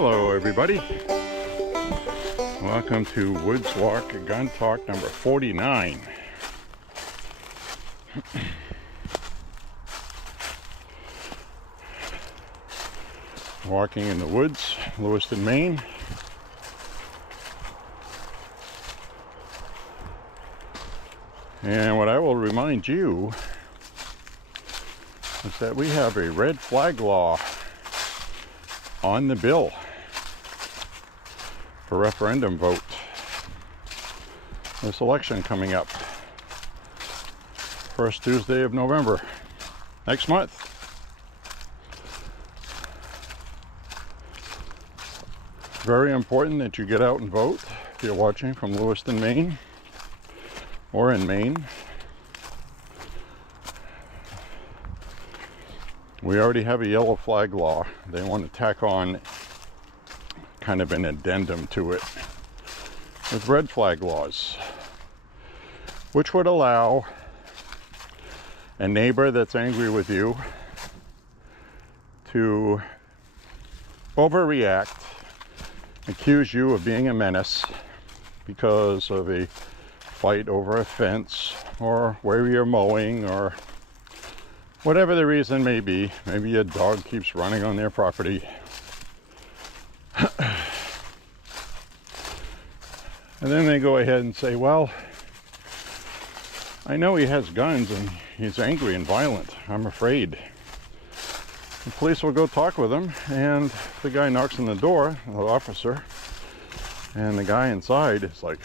Hello everybody, welcome to Woods Walk Gun Talk number 49. Walking in the woods, Lewiston, Maine. And what I will remind you is that we have a red flag law on the bill for referendum vote. This election coming up, first Tuesday of November, next month. Very important that you get out and vote if you're watching from Lewiston, Maine, or in Maine. We already have a yellow flag law. They want to tack on kind of an addendum to it with red flag laws, which would allow a neighbor that's angry with you to overreact, accuse you of being a menace because of a fight over a fence or where you're mowing or whatever the reason may be. Maybe a dog keeps running on their property. And then they go ahead and say, well, I know he has guns and he's angry and violent. I'm afraid. The police will go talk with him, and the guy knocks on the door, the officer, and the guy inside is like,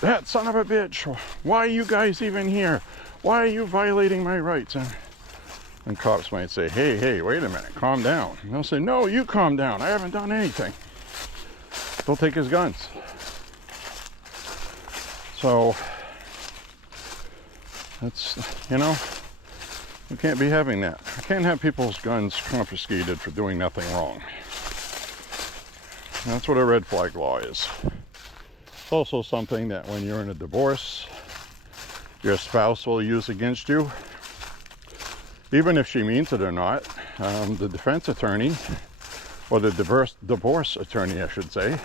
that son of a bitch, why are you guys even here? Why are you violating my rights? And cops might say, hey, wait a minute, calm down. And they'll say, no, you calm down. I haven't done anything. They'll take his guns. So, that's, we can't be having that. We can't have people's guns confiscated for doing nothing wrong. And that's what a red flag law is. It's also something that when you're in a divorce, your spouse will use against you, even if she means it or not. The defense attorney, or the divorce attorney, I should say,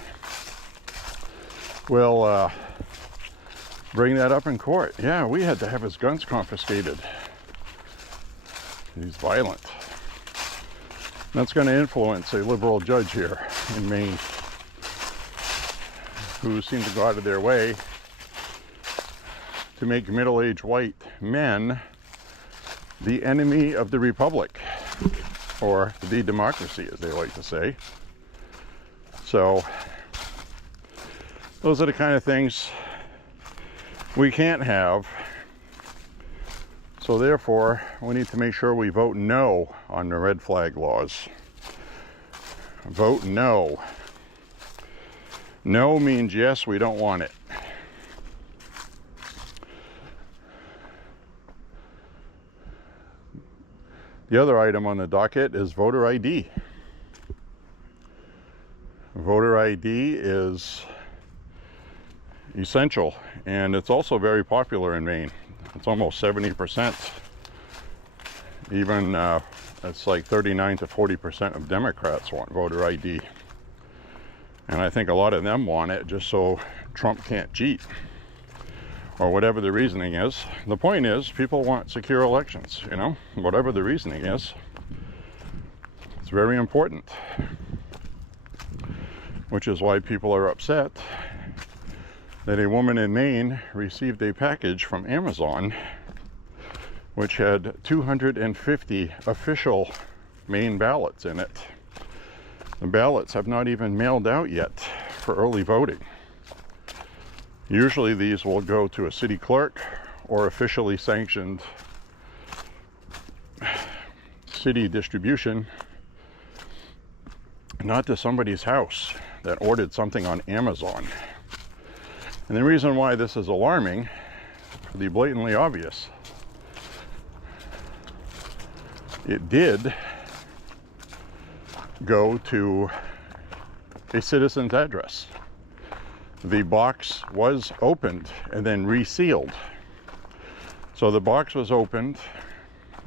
will bring that up in court. Yeah, we had to have his guns confiscated. He's violent. That's going to influence a liberal judge here in Maine, who seem to go out of their way to make middle-aged white men the enemy of the republic, or the democracy, as they like to say. So, those are the kind of things we can't have. So therefore, we need to make sure we vote no on the red flag laws. Vote no. No means yes, we don't want it. The other item on the docket is voter ID. Voter ID is essential, and it's also very popular in Maine. It's almost 70%. Even it's like 39 to 40% of Democrats want voter ID. And I think a lot of them want it just so Trump can't cheat, or whatever the reasoning is. The point is, people want secure elections, whatever the reasoning is. It's very important, which is why people are upset that a woman in Maine received a package from Amazon which had 250 official Maine ballots in it. The ballots have not even mailed out yet for early voting. Usually these will go to a city clerk or officially sanctioned city distribution, not to somebody's house that ordered something on Amazon. And the reason why this is alarming, the blatantly obvious, it did go to a citizen's address. The box was opened and then resealed. So the box was opened,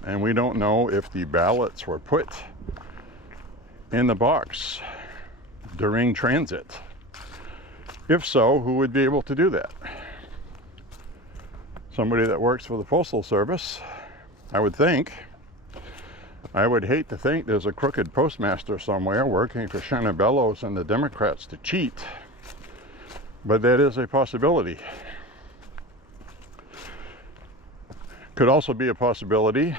and we don't know if the ballots were put in the box during transit? If so, who would be able to do that? Somebody that works for the Postal Service, I would think. I would hate to think there's a crooked postmaster somewhere working for Maine Ballot and the Democrats to cheat, but that is a possibility. Could also be a possibility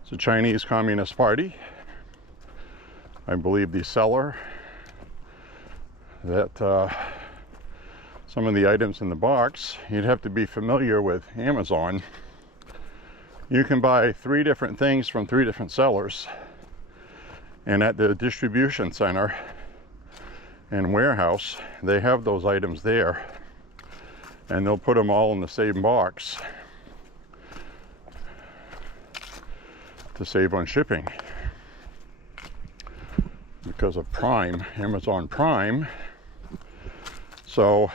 it's the Chinese Communist Party. I believe the seller that some of the items in the box, you'd have to be familiar with Amazon. You can buy 3 different things from 3 different sellers, and at the distribution center and warehouse, they have those items there, and they'll put them all in the same box to save on shipping. Because of Prime, Amazon Prime, so,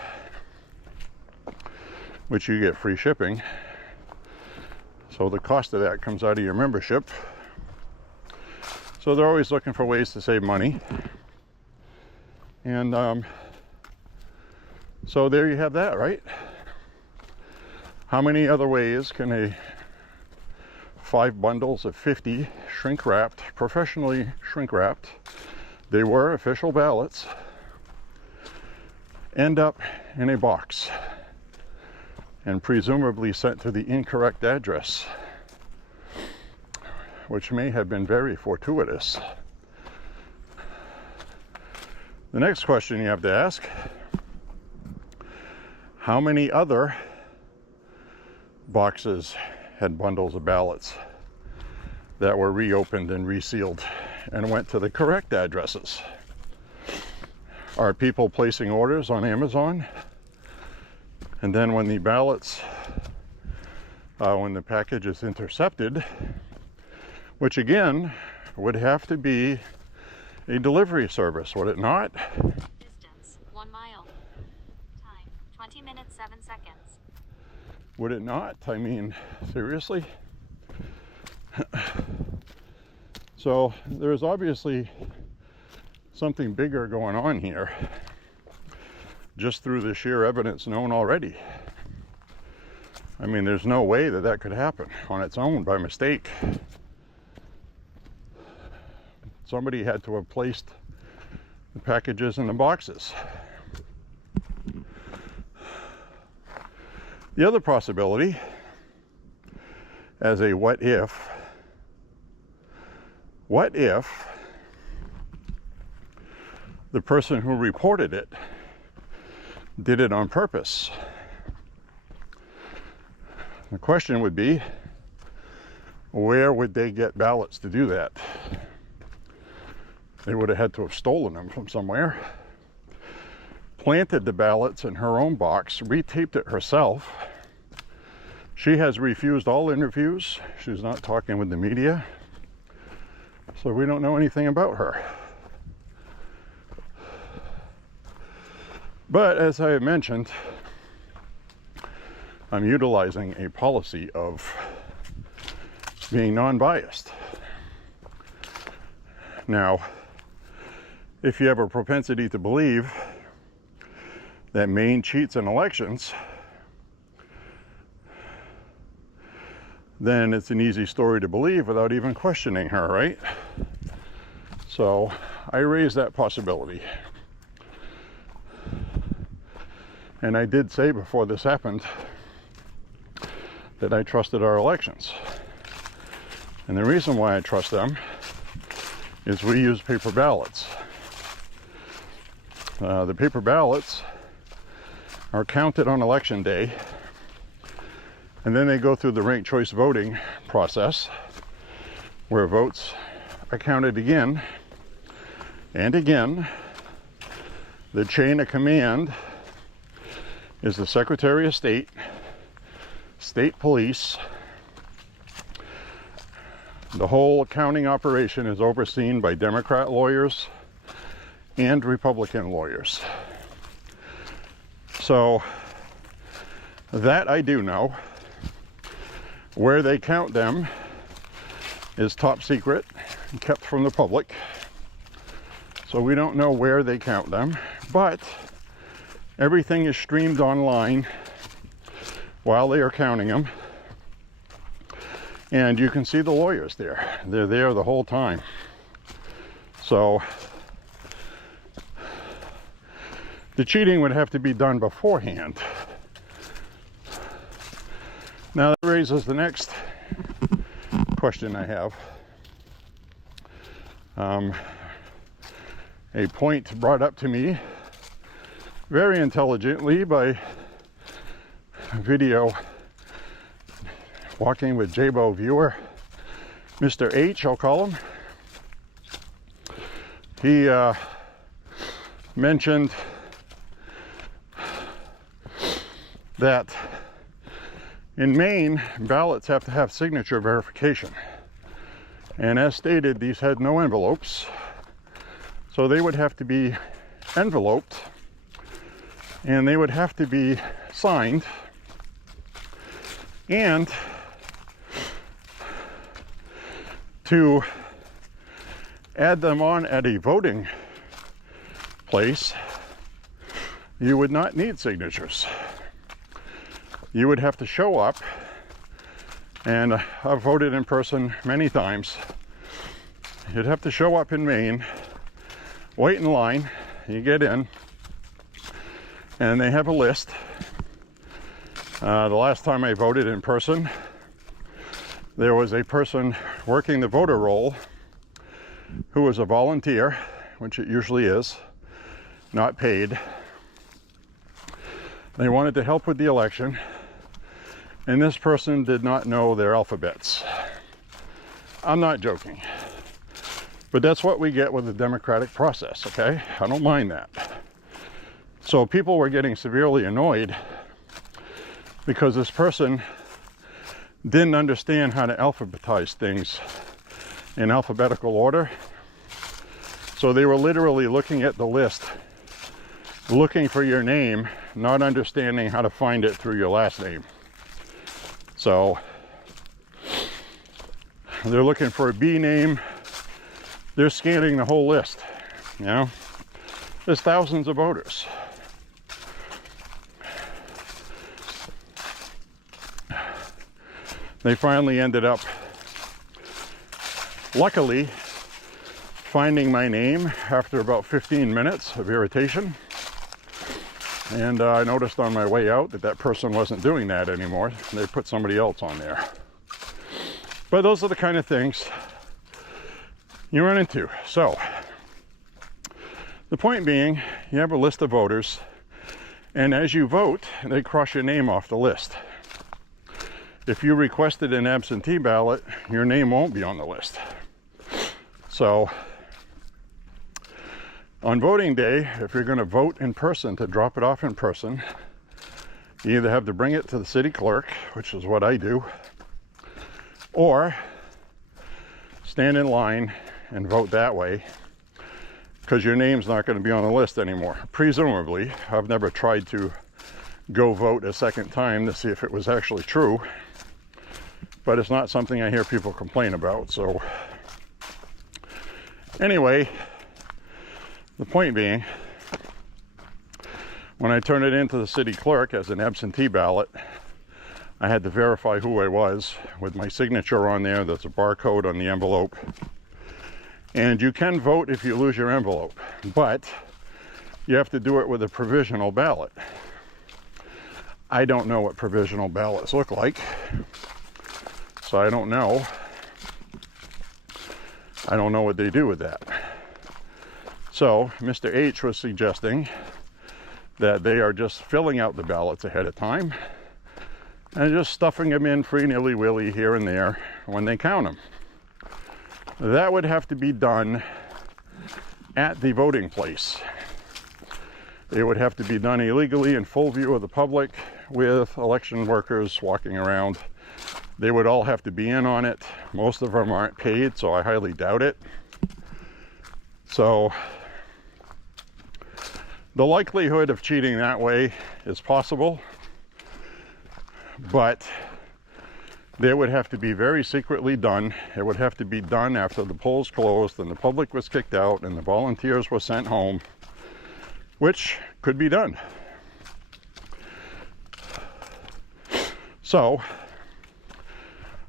which you get free shipping. So the cost of that comes out of your membership. So they're always looking for ways to save money. And so there you have that, right? How many other ways can 5 bundles of 50 shrink wrapped, professionally shrink wrapped, they were official ballots, end up in a box and presumably sent to the incorrect address, which may have been very fortuitous? The next question you have to ask, how many other boxes had bundles of ballots that were reopened and resealed and went to the correct addresses? Are people placing orders on Amazon? And then when the ballots, when the package is intercepted, which again would have to be a delivery service, would it not? Distance 1 mile. Time 20 minutes 7 seconds. Would it not? I mean, seriously? So there's obviously something bigger going on here, just through the sheer evidence known already. I mean, there's no way that that could happen on its own by mistake. Somebody had to have placed the packages in the boxes. The other possibility, as a what if the person who reported it did it on purpose? The question would be, where would they get ballots to do that? They would have had to have stolen them from somewhere, planted the ballots in her own box, retaped it herself. She has refused all interviews. She's not talking with the media, so we don't know anything about her. But as I have mentioned, I'm utilizing a policy of being non-biased. Now, if you have a propensity to believe that Maine cheats in elections, then it's an easy story to believe without even questioning her, right? So I raised that possibility. And I did say before this happened that I trusted our elections. And the reason why I trust them is we use paper ballots. The paper ballots are counted on election day, and then they go through the ranked choice voting process, where votes are counted again and again. The chain of command is the Secretary of State, State Police. The whole accounting operation is overseen by Democrat lawyers and Republican lawyers. So that I do know. Where they count them is top secret, kept from the public. So we don't know where they count them, but everything is streamed online while they are counting them. And you can see the lawyers there. They're there the whole time. So the cheating would have to be done beforehand. Now that raises the next question I have. A point brought up to me very intelligently by video walking with Jabo viewer, Mr. H, I'll call him. He mentioned that in Maine, ballots have to have signature verification. And as stated, these had no envelopes. So they would have to be enveloped and they would have to be signed. And to add them on at a voting place, you would not need signatures. You would have to show up, and I've voted in person many times. You'd have to show up in Maine, wait in line, you get in, and they have a list. The last time I voted in person, there was a person working the voter roll who was a volunteer, which it usually is, not paid. They wanted to help with the election, and this person did not know their alphabets. I'm not joking. But that's what we get with the democratic process, okay? I don't mind that. So people were getting severely annoyed because this person didn't understand how to alphabetize things in alphabetical order. So they were literally looking at the list, looking for your name, not understanding how to find it through your last name. So they're looking for a B name. They're scanning the whole list, you know? There's thousands of voters. They finally ended up, luckily, finding my name after about 15 minutes of irritation. And I noticed on my way out that that person wasn't doing that anymore. They put somebody else on there. But those are the kind of things you run into. So, the point being, you have a list of voters, and as you vote, they cross your name off the list. If you requested an absentee ballot, your name won't be on the list. So, on voting day, if you're going to vote in person, to drop it off in person, you either have to bring it to the city clerk, which is what I do, or stand in line and vote that way, because your name's not going to be on the list anymore. Presumably. I've never tried to go vote a second time to see if it was actually true, but it's not something I hear people complain about. So anyway, the point being, when I turned it into the city clerk as an absentee ballot, I had to verify who I was with my signature on there. There's a barcode on the envelope. And you can vote if you lose your envelope, but you have to do it with a provisional ballot. I don't know what provisional ballots look like, so I don't know. I don't know what they do with that. So Mr. H was suggesting that they are just filling out the ballots ahead of time and just stuffing them in free nilly-willy here and there when they count them. That would have to be done at the voting place. It would have to be done illegally in full view of the public with election workers walking around. They would all have to be in on it. Most of them aren't paid, so I highly doubt it. So the likelihood of cheating that way is possible, but they would have to be very secretly done. It would have to be done after the polls closed and the public was kicked out and the volunteers were sent home, which could be done. So,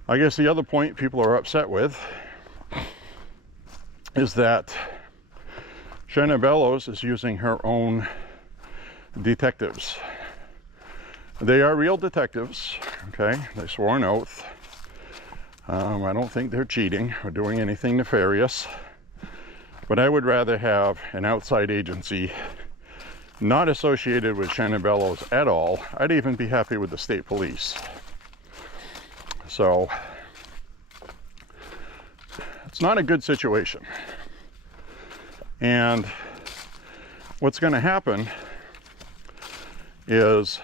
I guess the other point people are upset with is that Shannon Bellows is using her own detectives. They are real detectives, okay? They swore an oath. I don't think they're cheating or doing anything nefarious, but I would rather have an outside agency not associated with Shannon Bellows at all. I'd even be happy with the state police. So, it's not a good situation. And what's going to happen is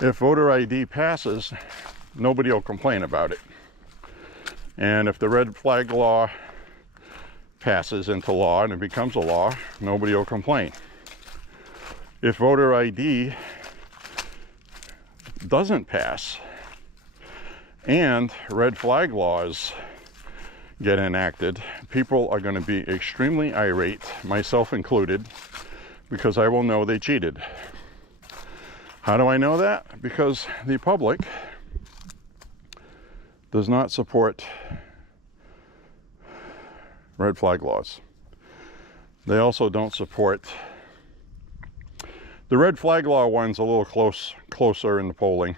if voter ID passes, nobody will complain about it. And if the red flag law passes into law and it becomes a law, nobody will complain. If voter ID doesn't pass and red flag laws get enacted, people are going to be extremely irate, myself included, because I will know they cheated. How do I know that? Because the public does not support red flag laws. They also don't support the red flag law one's a little closer in the polling.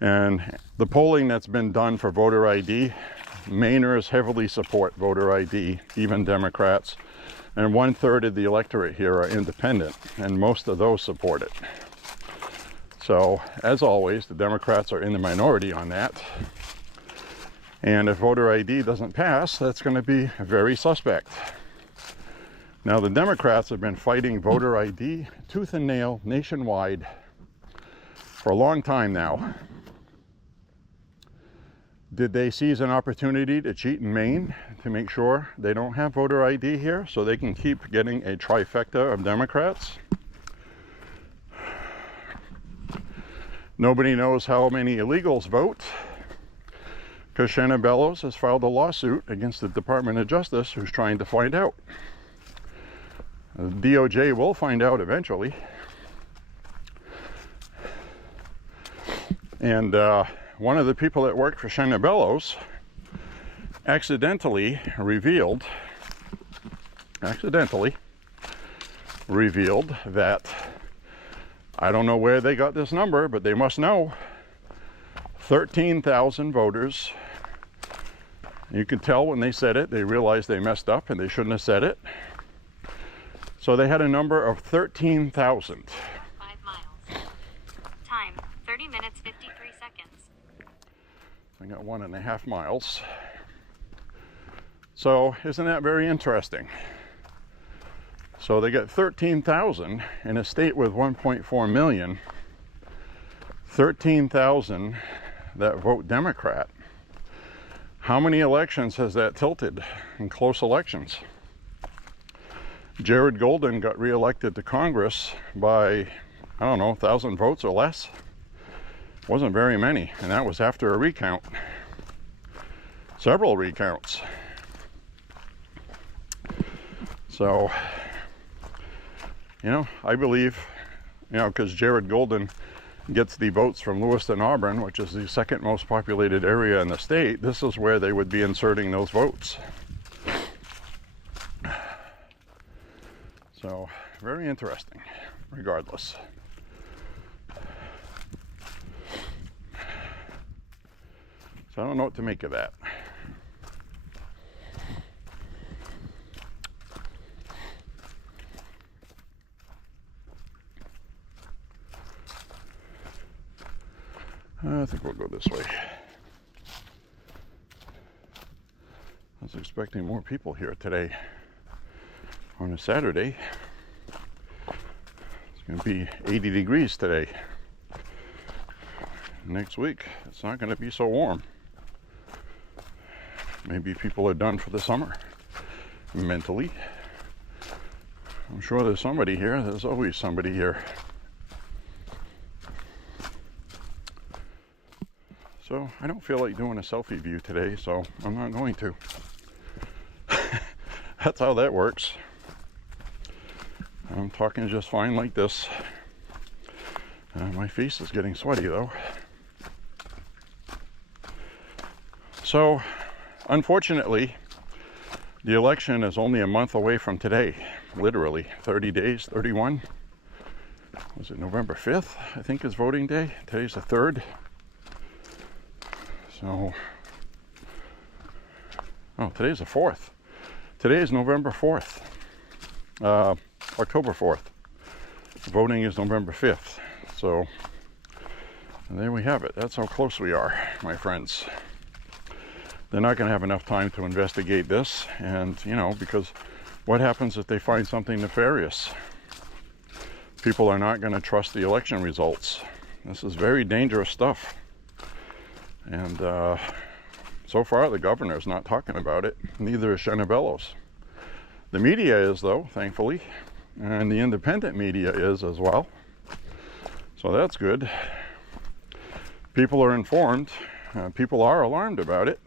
And the polling that's been done for voter ID, Mainers heavily support voter ID, even Democrats. And 1/3 of the electorate here are independent, and most of those support it. So, as always, the Democrats are in the minority on that. And if voter ID doesn't pass, that's going to be very suspect. Now, the Democrats have been fighting voter ID tooth and nail nationwide for a long time now. Did they seize an opportunity to cheat in Maine to make sure they don't have voter ID here so they can keep getting a trifecta of Democrats? Nobody knows how many illegals vote because Shannon Bellows has filed a lawsuit against the Department of Justice who's trying to find out. The DOJ will find out eventually. And one of the people that worked for Shannon Bellows accidentally revealed that, I don't know where they got this number, but they must know, 13,000 voters. You could tell when they said it, they realized they messed up and they shouldn't have said it. So they had a number of 13,000. 5 miles. Time, 30 minutes, 53 seconds. I got 1.5 miles. So isn't that very interesting? So they got 13,000 in a state with 1.4 million. 13,000 that vote Democrat. How many elections has that tilted in close elections? Jared Golden got reelected to Congress by, I don't know, 1,000 votes or less. Wasn't very many, and that was after a recount. Several recounts. So, you know, I believe, you know, because Jared Golden gets the votes from Lewiston, Auburn, which is the second most populated area in the state, this is where they would be inserting those votes. So, very interesting, regardless. So I don't know what to make of that. I think we'll go this way. I was expecting more people here today on a Saturday. It's going to be 80 degrees today. Next week, it's not going to be so warm. Maybe people are done for the summer mentally. I'm sure there's somebody here. There's always somebody here. So I don't feel like doing a selfie view today, so I'm not going to. That's how that works. I'm talking just fine like this. My face is getting sweaty though. So, unfortunately, the election is only a month away from today. Literally 30 days, 31. Was it November 5th, I think is voting day? Today's the 3rd. So, oh, today's the 4th. Today is November 4th. October 4th. Voting is November 5th. So, and there we have it. That's how close we are, my friends. They're not going to have enough time to investigate this, and because what happens if they find something nefarious? People are not going to trust the election results. This is very dangerous stuff, and so far the governor's not talking about it. Neither is Bellows. The media is, though, thankfully, and the independent media is as well, so that's good. People are informed. People are alarmed about it.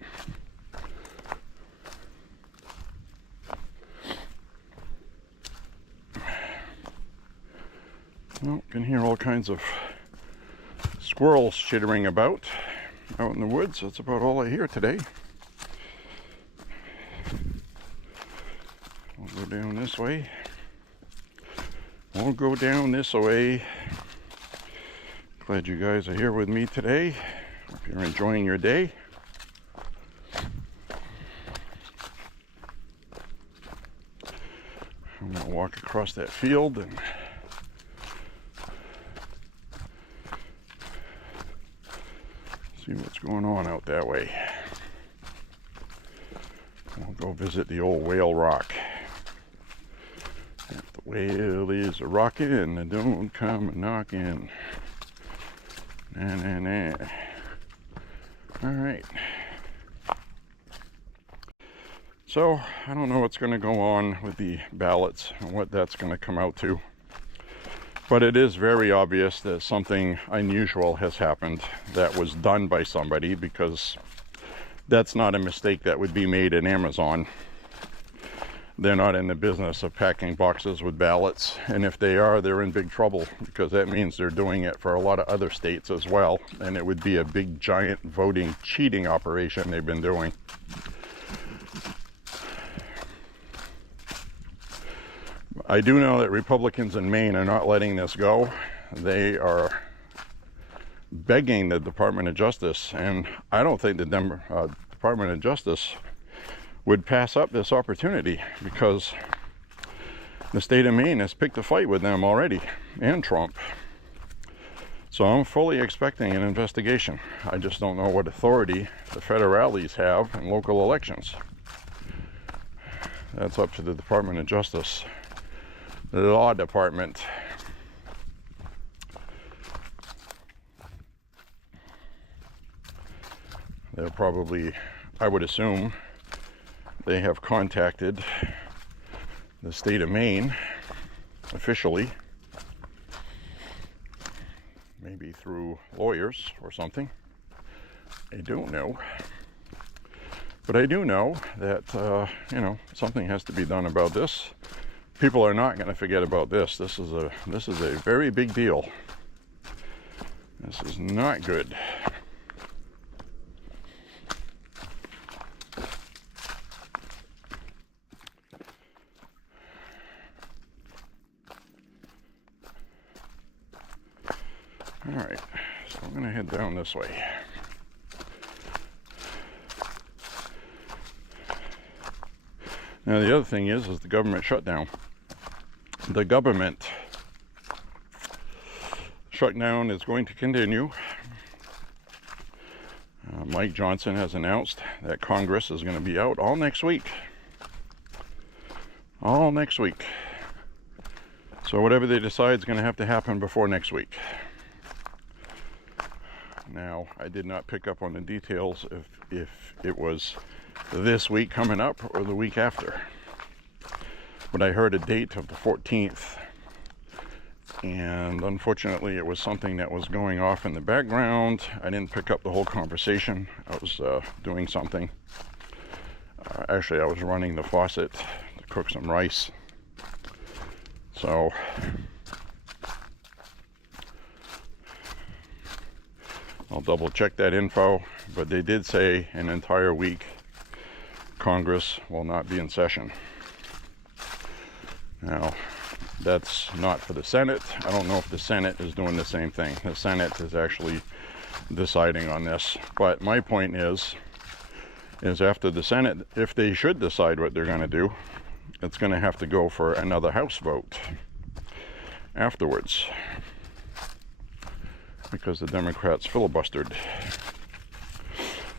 Well, can hear all kinds of squirrels chittering about out in the woods. That's about all I hear today. We'll go down this way. We'll go down this way. Glad you guys are here with me today. Hope you're enjoying your day. I'm going to walk across that field and see what's going on out that way. We'll go visit the old Whale Rock. If the whale is a rockin', don't come a knockin'. Nah, nah, nah. All right. So I don't know what's going to go on with the ballots and what that's going to come out to. But it is very obvious that something unusual has happened that was done by somebody, because that's not a mistake that would be made in Amazon. They're not in the business of packing boxes with ballots, and if they are, they're in big trouble, because that means they're doing it for a lot of other states as well, and it would be a big giant voting cheating operation they've been doing. I do know that Republicans in Maine are not letting this go. They are begging the Department of Justice, and I don't think the Department of Justice would pass up this opportunity, because the state of Maine has picked a fight with them already, and Trump. So I'm fully expecting an investigation. I just don't know what authority the federales have in local elections. That's up to the Department of Justice, the law department. They'll probably, I would assume, they have contacted the state of Maine officially, maybe through lawyers or something. I don't know. But I do know that, something has to be done about this. People are not going to forget about this. This is a very big deal. This is not good. All right, so I'm going to head down this way. Now the other thing is the government shutdown. The government shutdown is going to continue. Mike Johnson has announced that Congress is going to be out all next week. All next week. So whatever they decide is going to have to happen before next week. Now, I did not pick up on the details if it was this week coming up or the week after. But I heard a date of the 14th And unfortunately, it was something that was going off in the background. I didn't pick up the whole conversation. I was doing something. Actually, I was running the faucet to cook some rice. So I'll double check that info, but they did say an entire week Congress will not be in session. Now, that's not for the Senate. I don't know if the Senate is doing the same thing. The Senate is actually deciding on this. But my point is after the Senate, if they should decide what they're going to do, it's going to have to go for another House vote afterwards, because the Democrats filibustered.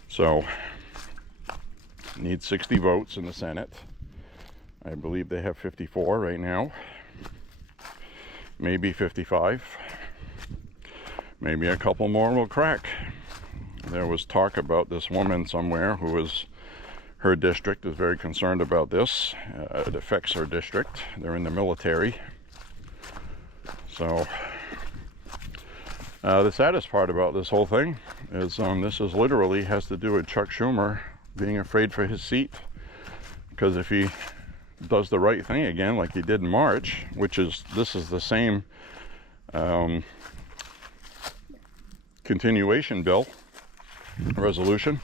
So, need 60 votes in the Senate. I believe they have 54 right now. Maybe 55. Maybe a couple more will crack. There was talk about this woman somewhere who was, her district is very concerned about this. It affects her district. They're in the military. So, the saddest part about this whole thing is this is literally has to do with Chuck Schumer being afraid for his seat. Because if he does the right thing again, like he did in March, this is the same continuation bill resolution.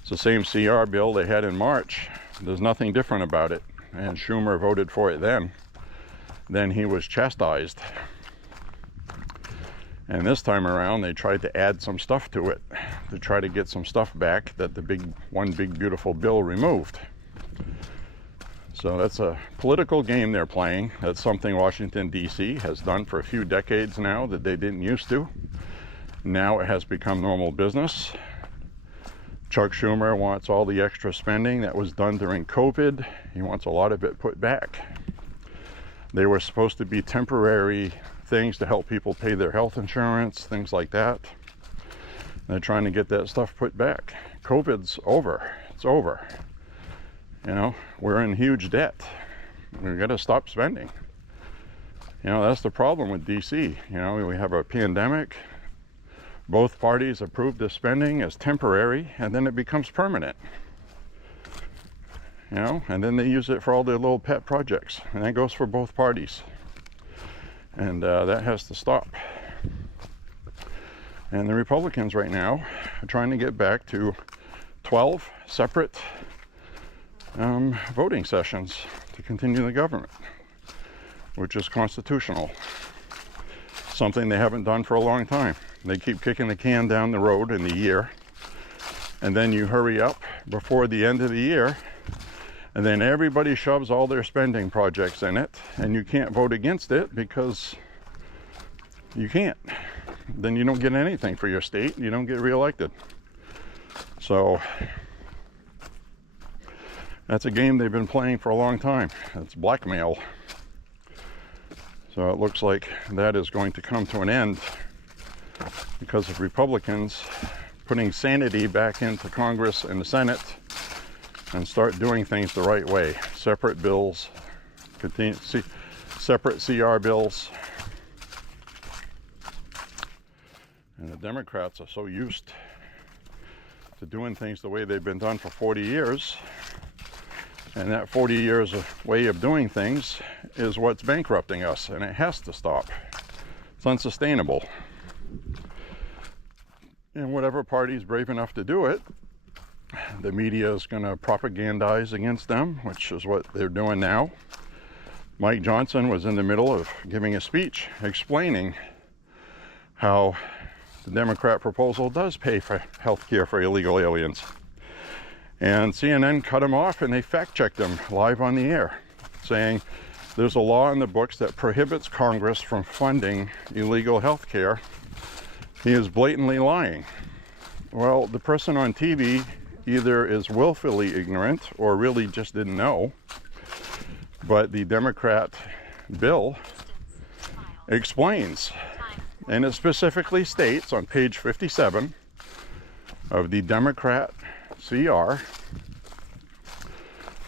It's the same CR bill they had in March. There's nothing different about it. And Schumer voted for it then. Then he was chastised. And this time around, they tried to add some stuff to it to try to get some stuff back that the one big beautiful bill removed. So that's a political game they're playing. That's something Washington, D.C. has done for a few decades now that they didn't used to. Now it has become normal business. Chuck Schumer wants all the extra spending that was done during COVID. He wants a lot of it put back. They were supposed to be temporary things to help people pay their health insurance, things like that. They're trying to get that stuff put back. COVID's over. It's over. You know, we're in huge debt. We've got to stop spending. You know, that's the problem with DC. You know, we have a pandemic. Both parties approve the spending as temporary, and then it becomes permanent. You know, and then they use it for all their little pet projects. And that goes for both parties. And that has to stop. And the Republicans right now are trying to get back to 12 separate voting sessions to continue the government, which is constitutional. Something they haven't done for a long time. They keep kicking the can down the road in the year, and then you hurry up before the end of the year, and then everybody shoves all their spending projects in it, and you can't vote against it because you can't. Then you don't get anything for your state, you don't get reelected. So that's a game they've been playing for a long time. It's blackmail. So it looks like that is going to come to an end because of Republicans putting sanity back into Congress and the Senate and start doing things the right way. Separate bills, separate CR bills. And the Democrats are so used to doing things the way they've been done for 40 years. And that 40 years of way of doing things is what's bankrupting us, and it has to stop. It's unsustainable. And whatever party's brave enough to do it, the media is going to propagandize against them, which is what they're doing now. Mike Johnson was in the middle of giving a speech explaining how the Democrat proposal does pay for health care for illegal aliens. And CNN cut him off and they fact-checked him live on the air, saying there's a law in the books that prohibits Congress from funding illegal health care. He is blatantly lying. Well, the person on TV either is willfully ignorant or really just didn't know. But the Democrat bill explains, and it specifically states on page 57 of the Democrat CR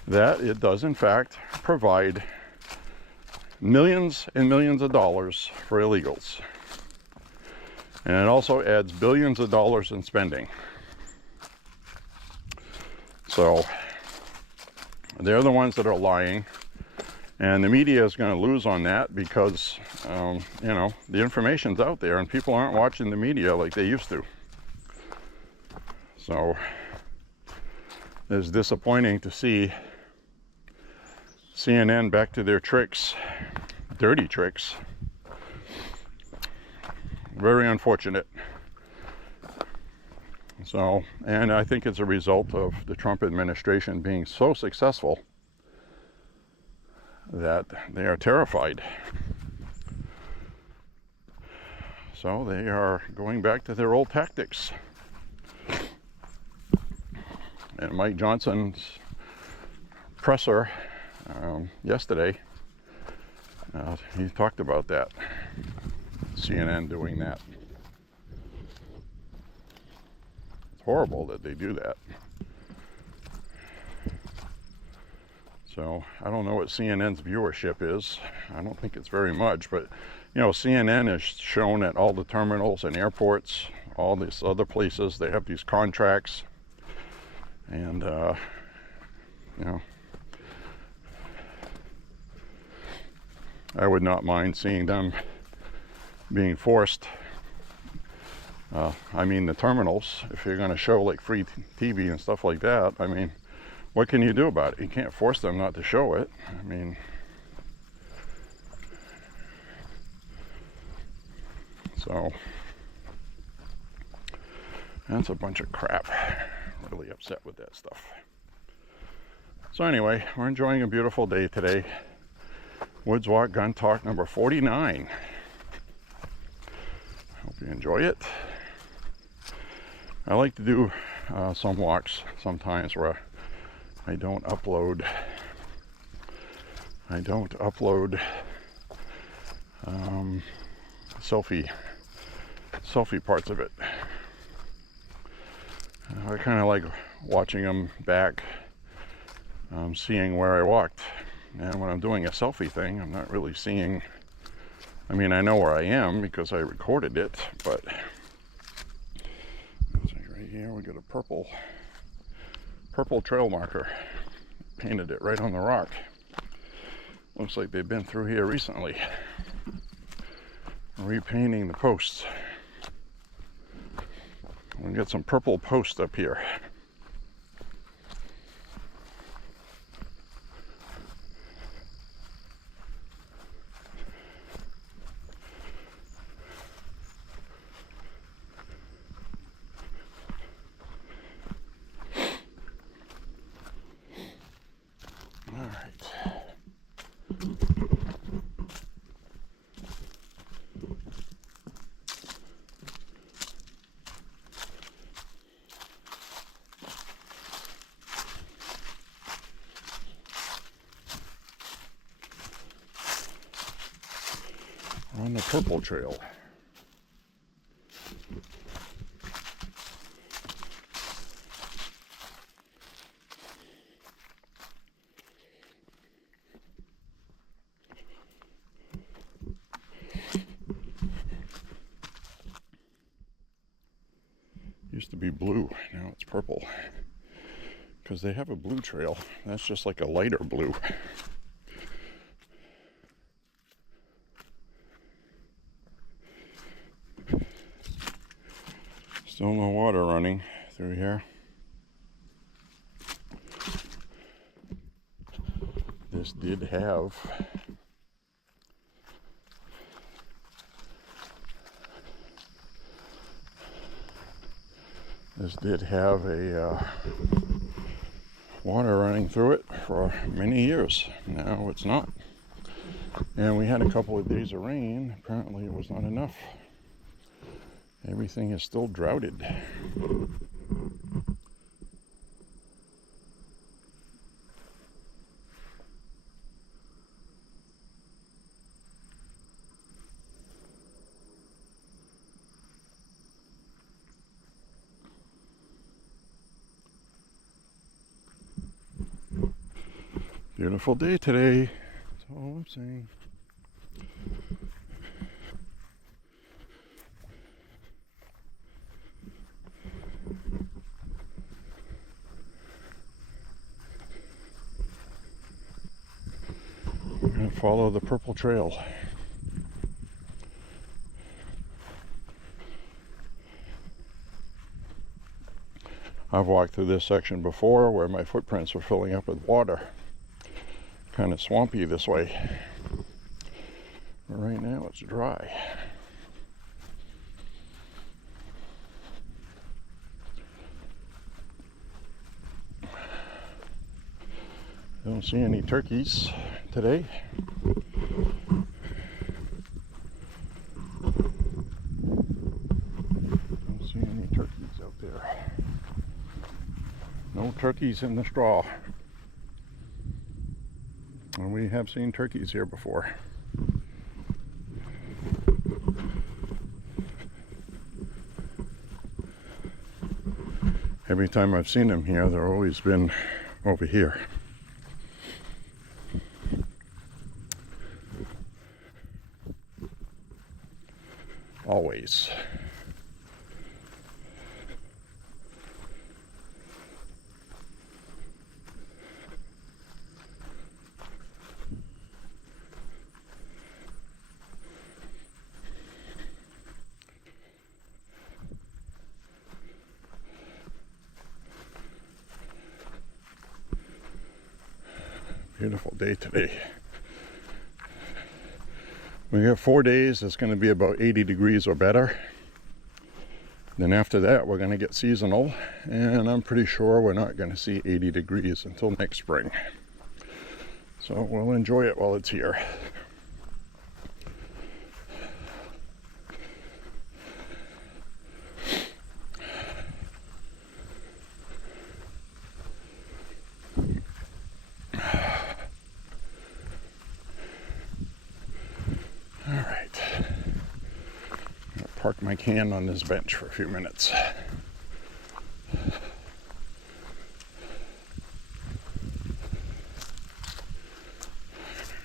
that it does in fact provide millions and millions of dollars for illegals. And it also adds billions of dollars in spending. So they're the ones that are lying. And the media is going to lose on that because, you know, the information's out there and people aren't watching the media like they used to. So it's disappointing to see CNN back to their tricks, dirty tricks. Very unfortunate. So, and I think it's a result of the Trump administration being so successful that they are terrified. So they are going back to their old tactics. And Mike Johnson's presser yesterday, he talked about that. CNN doing that. It's horrible that they do that. So I don't know what CNN's viewership is. I don't think it's very much, but you know, CNN is shown at all the terminals and airports, all these other places. They have these contracts, and you know, I would not mind seeing them being forced. I mean, the terminals, if you're going to show like free TV and stuff like that, I mean, what can you do about it? You can't force them not to show it. I mean, so that's a bunch of crap. Really upset with that stuff. So anyway, we're enjoying a beautiful day today. Woods Walk Gun Talk number 49. Hope you enjoy it. I like to do some walks sometimes where I don't upload selfie parts of it. I kind of like watching them back, seeing where I walked. And when I'm doing a selfie thing, I'm not really seeing, I mean, I know where I am because I recorded it, but right here we got a purple trail marker. Painted it right on the rock. Looks like they've been through here recently, repainting the posts. We got some purple posts up here. On the purple trail. Used to be blue, now it's purple. Because they have a blue trail. That's just like a lighter blue. Still no water running through here. This did have a water running through it for many years. Now it's not. And we had a couple of days of rain. Apparently it was not enough. Everything is still droughted. Beautiful day today. That's all I'm saying. I'm going to follow the purple trail. I've walked through this section before where my footprints were filling up with water. Kind of swampy this way. But right now it's dry. Don't see any turkeys today. Don't see any turkeys out there. No turkeys in the straw. And we have seen turkeys here before. Every time I've seen them here, they've always been over here. Always. Beautiful day today. We got 4 days. It's going to be about 80 degrees or better. Then after that, we're going to get seasonal, and I'm pretty sure we're not going to see 80 degrees until next spring. So we'll enjoy it while it's here. Park my can on this bench for a few minutes. A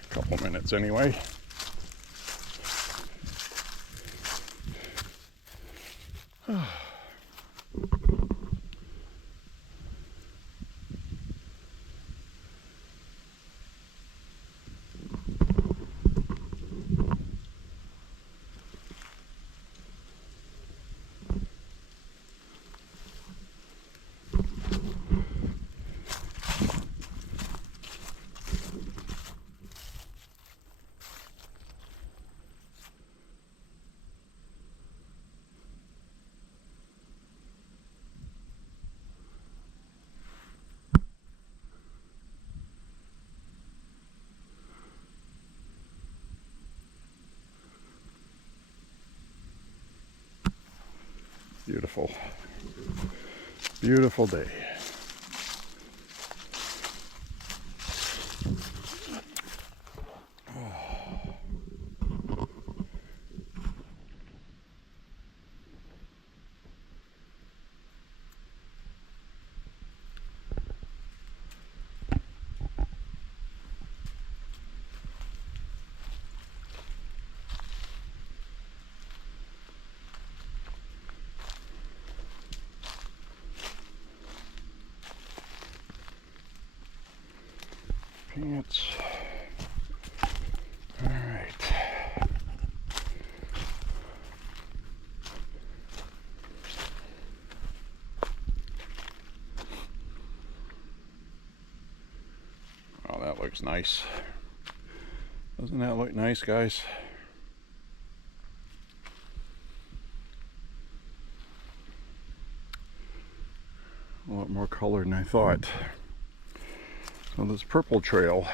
couple minutes anyway. Beautiful, beautiful day. Pants. All right. Oh, that looks nice. Doesn't that look nice, guys? A lot more color than I thought. So this purple trail,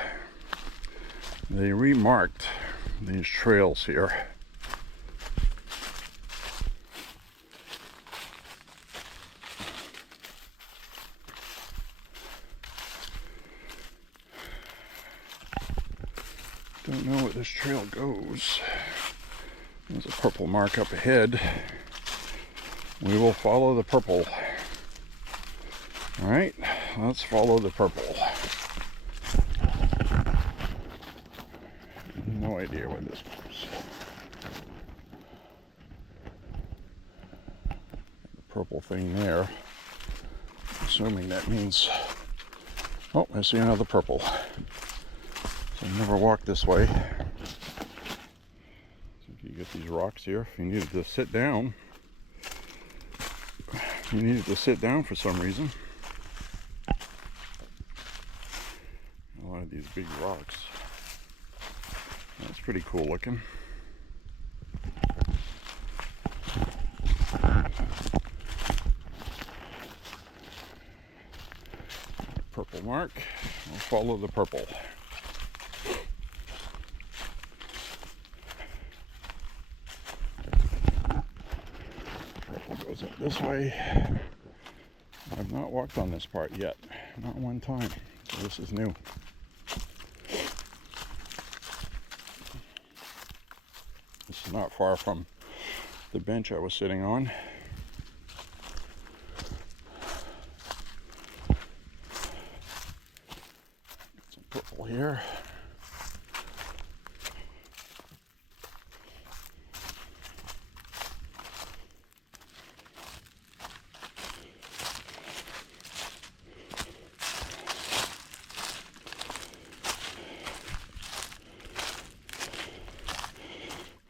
they remarked these trails here. Don't know where this trail goes. There's a purple mark up ahead. We will follow the purple. All right, let's follow the purple. no idea where this goes. The purple thing there. Assuming that means, oh, I see another purple. So I've never walked this way. So you get these rocks here. If you needed to sit down, for some reason. A lot of these big rocks. That's pretty cool looking. Purple mark. We'll follow the purple. Purple goes up this way. I've not walked on this part yet. Not one time. So this is new. This is not far from the bench I was sitting on. Got some purple here.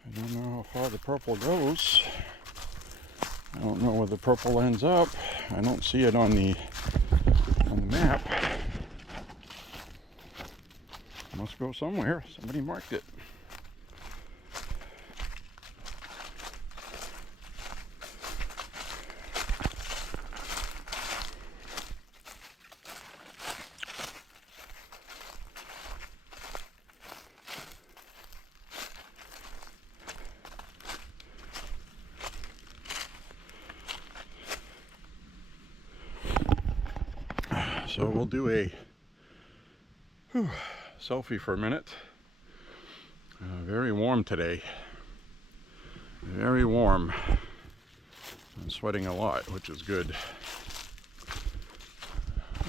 I don't know how far the purple goes. I don't know where the purple ends up. I don't see it on the map. It must go somewhere. Somebody marked it. So we'll do a selfie for a minute. Very warm today. Very warm. I'm sweating a lot, which is good.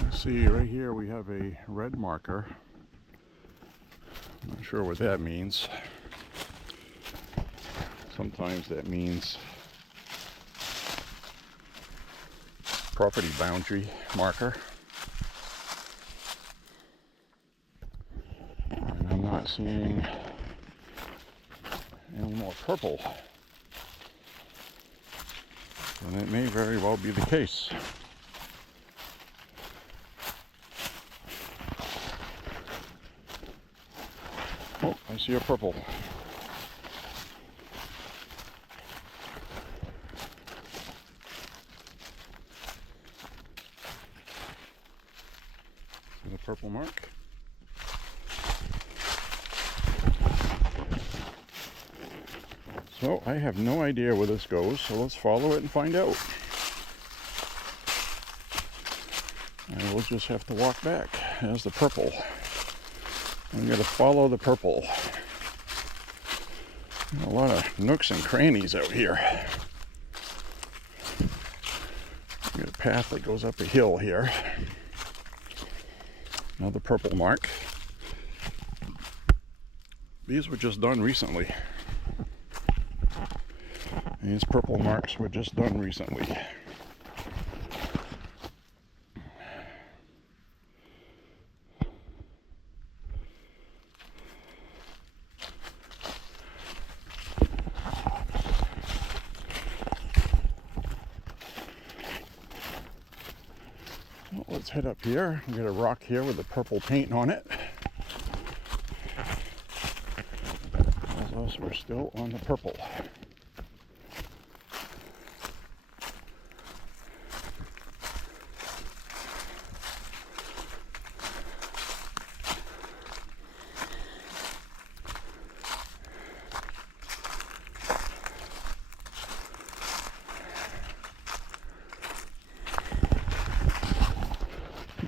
Let's see, right here we have a red marker. I'm not sure what that means. Sometimes that means property boundary marker. Not seeing any more purple, and it may very well be the case. Oh, I see a purple. See the purple mark? So I have no idea where this goes, so let's follow it and find out. And we'll just have to walk back. There's the purple. I'm going to follow the purple. A lot of nooks and crannies out here. Got a path that goes up a hill here. Another purple mark. These were just done recently. These purple marks were just done recently. Well, let's head up here. We got a rock here with a purple paint on it. Tells us we're still on the purple.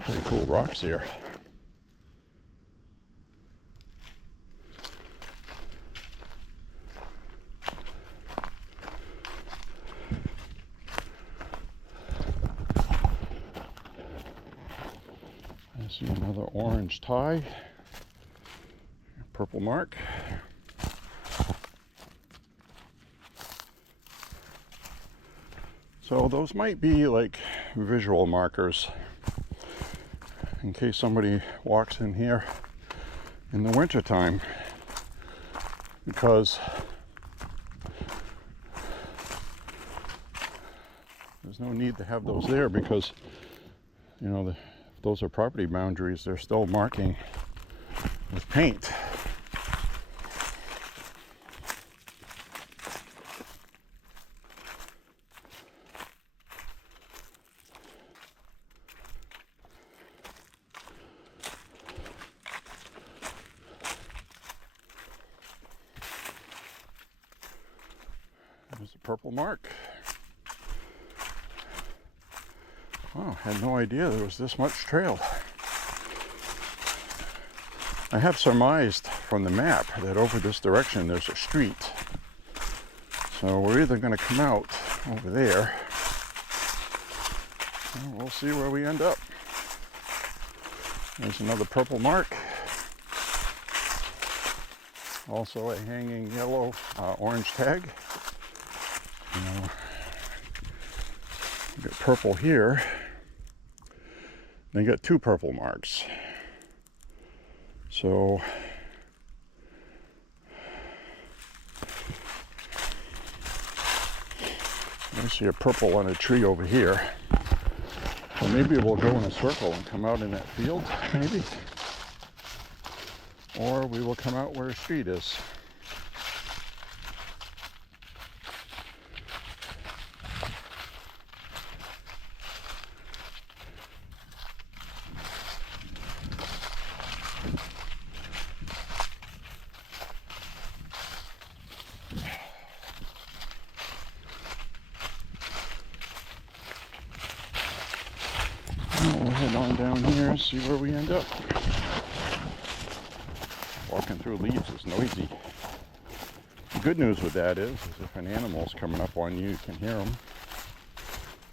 Pretty cool rocks here. I see another orange tie, purple mark. So those might be like visual markers in case somebody walks in here in the wintertime, because there's no need to have those there, because you know, if those are property boundaries, they're still marking with paint. There's a purple mark. Wow, I had no idea there was this much trail. I have surmised from the map that over this direction there's a street. So we're either going to come out over there, or we'll see where we end up. There's another purple mark. Also a hanging yellow orange tag. Got purple here. They got two purple marks. So I see a purple on a tree over here. So maybe we'll go in a circle and come out in that field, maybe. Or we will come out where a street is. We'll head on down here and see where we end up. Walking through leaves is noisy. The good news with that is if an animal's coming up on you, you can hear them.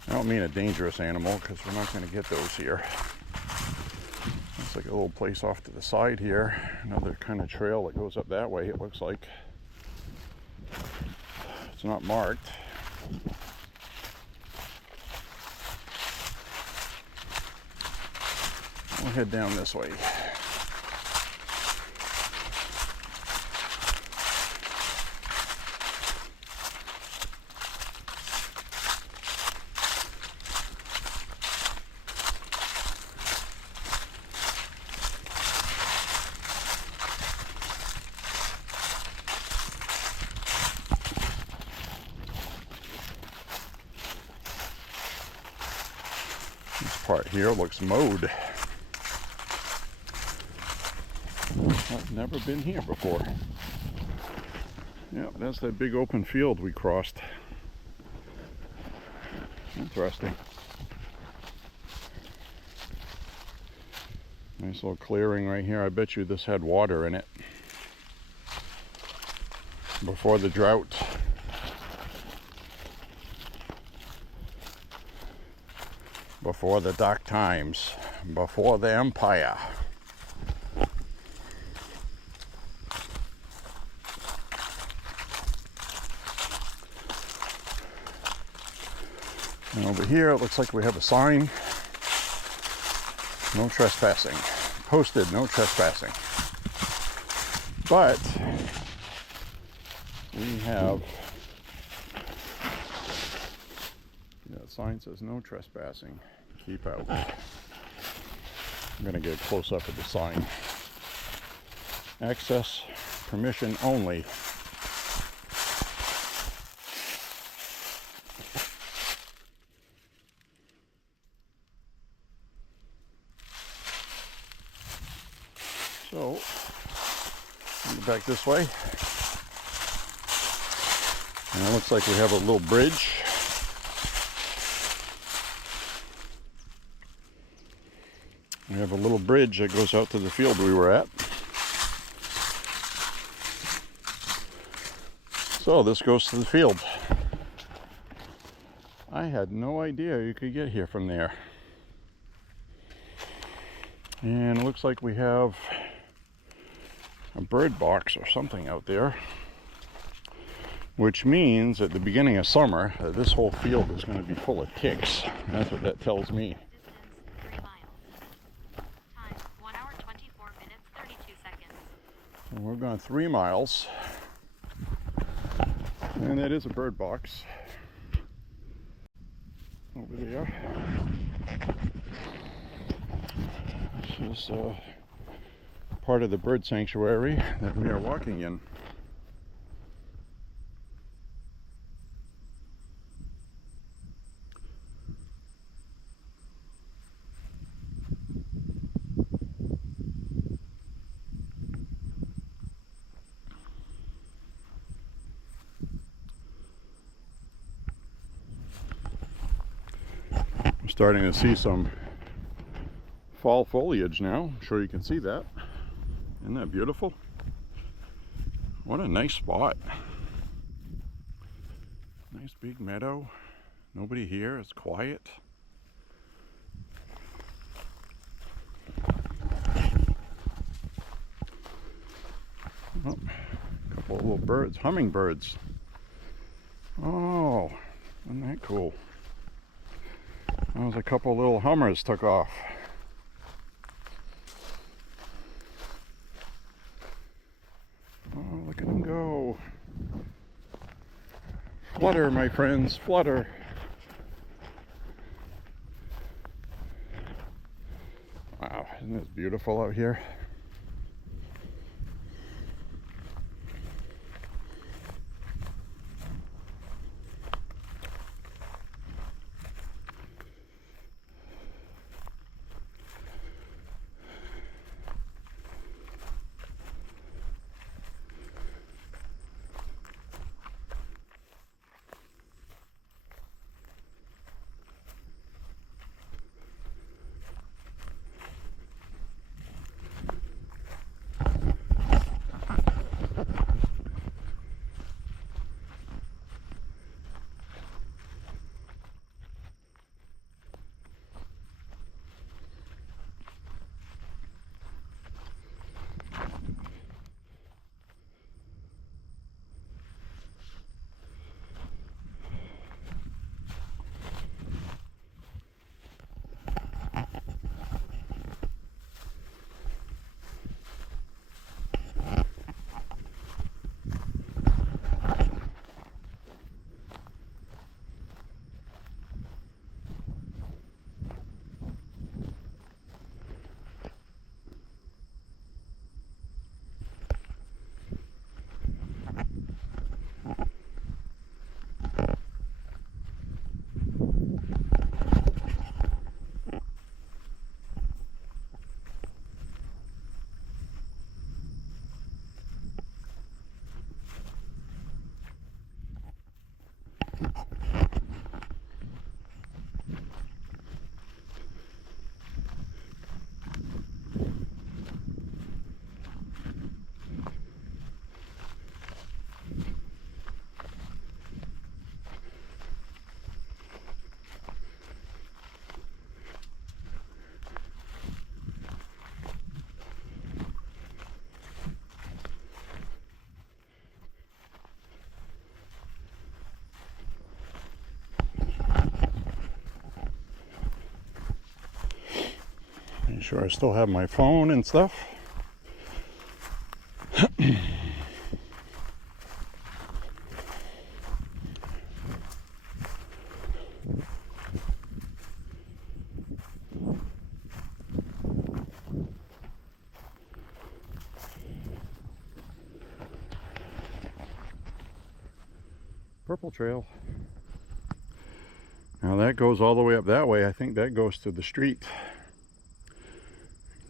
I don't mean a dangerous animal, because we're not going to get those here. Looks like a little place off to the side here. Another kind of trail that goes up that way, it looks like. It's not marked. We'll head down this way. This part here looks mowed. I've never been here before. Yep, that's that big open field we crossed. Interesting. Nice little clearing right here. I bet you this had water in it before the drought. Before the dark times. Before the empire. And over here, it looks like we have a sign. No trespassing. Posted, no trespassing. But we have, that sign says no trespassing. Keep out. I'm going to get close up at the sign. Access, permission only. So, back this way. And it looks like we have a little bridge. We have a little bridge that goes out to the field we were at. So this goes to the field. I had no idea you could get here from there. And it looks like we have a bird box or something out there. which means at the beginning of summer, this whole field is going to be full of ticks. That's what that tells me. Distance 3 miles. Time 1 hour 24 minutes 32 seconds. So we're going 3 miles. And that is a bird box over there. This is part of the bird sanctuary that we are walking in. I'm starting to see some fall foliage now. I'm sure you can see that. Isn't that beautiful? What a nice spot. Nice big meadow. Nobody here. It's quiet. Oh, a couple of little birds, hummingbirds. Oh, isn't that cool? That was a couple of little hummers took off. Oh, look at them go. Flutter, my friends, flutter. Wow, isn't this beautiful out here? Make sure I still have my phone and stuff. Purple trail. Now that goes all the way up that way. I think that goes to the street,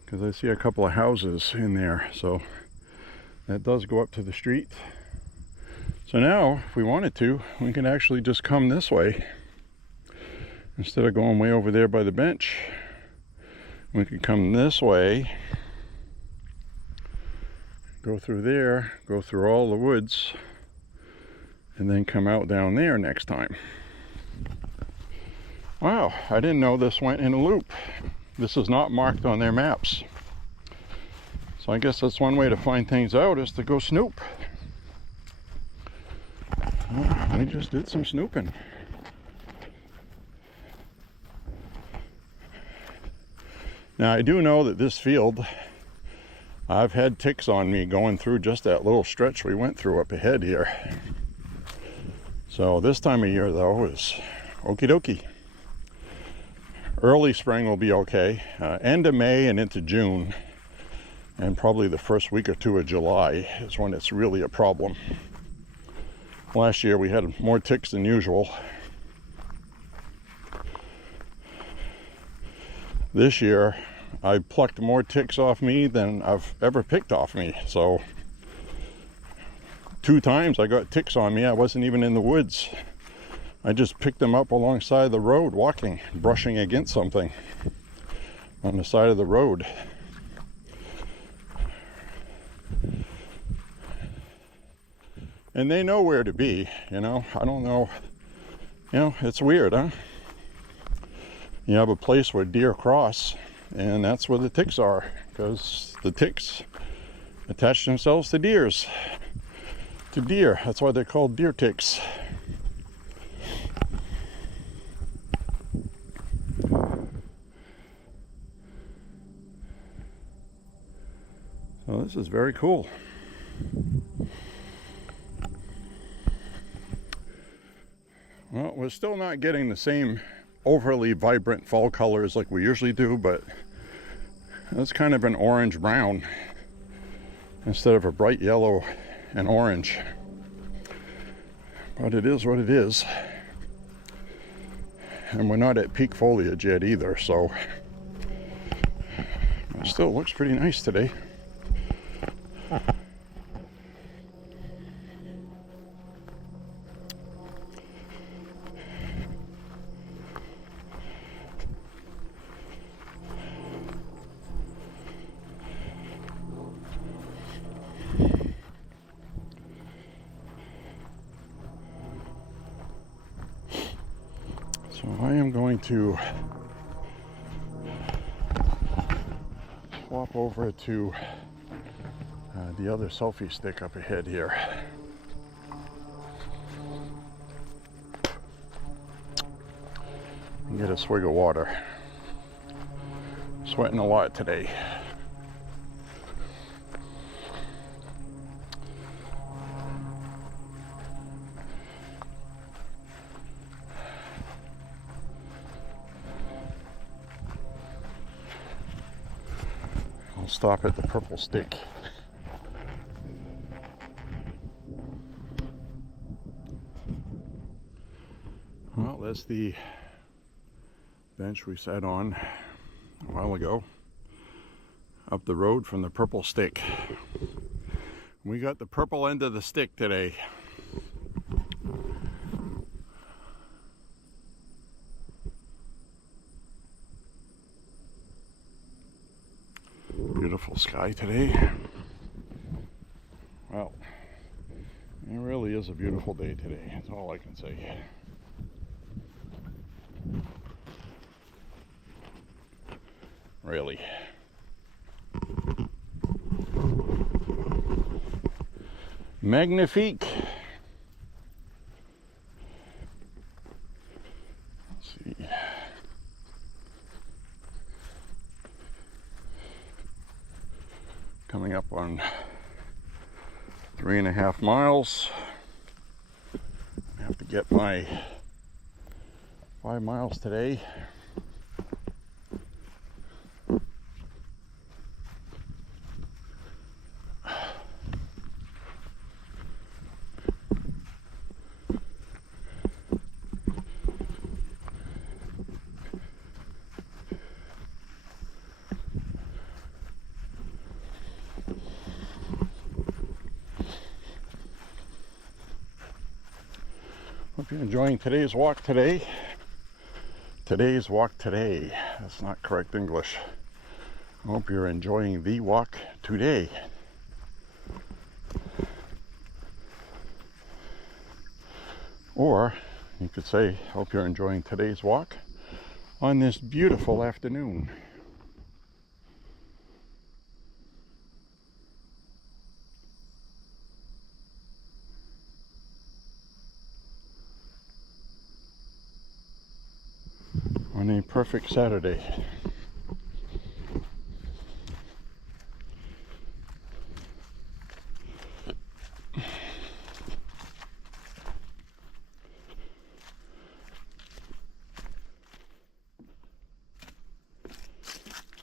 because I see a couple of houses in there, so that does go up to the street. So now, if we wanted to, we can actually just come this way. Instead of going way over there by the bench, we could come this way, go through there, go through all the woods, and then come out down there next time. Wow, I didn't know this went in a loop. This is not marked on their maps. So I guess that's one way to find things out, is to go snoop. We just did some snooping. Now I do know that this field, I've had ticks on me going through just that little stretch we went through up ahead here. So this time of year though is okie dokie. Early spring will be okay. End of May and into June, and probably the first week or two of July is when it's really a problem. Last year we had more ticks than usual. This year I plucked more ticks off me than I've ever picked off me. So 2 times I got ticks on me. I wasn't even in the woods. I just picked them up alongside the road, walking, brushing against something on the side of the road. And they know where to be, you know. I don't know, you know, it's weird, huh? You have a place where deer cross, and that's where the ticks are, because the ticks attach themselves to deer. That's why they're called deer ticks. So this is very cool. Well, we're still not getting the same overly vibrant fall colors like we usually do, but it's kind of an orange brown instead of a bright yellow and orange. But it is what it is. And we're not at peak foliage yet either, so it still looks pretty nice today. So I am going to swap over to the other selfie stick up ahead here. And get a swig of water. Sweating a lot today. I'll stop at the purple stick. Well, that's the bench we sat on a while ago up the road from the purple stick. We got the purple end of the stick today. Beautiful sky today. Well, it really is a beautiful day today. That's all I can say. Really. Magnifique. Let's see. Coming up on 3.5 miles. I have to get my 5 miles today. Hope you're enjoying today's walk today. Today's walk today. That's not correct English. I hope you're enjoying the walk today. Or you could say, hope you're enjoying today's walk on this beautiful afternoon. on a perfect Saturday.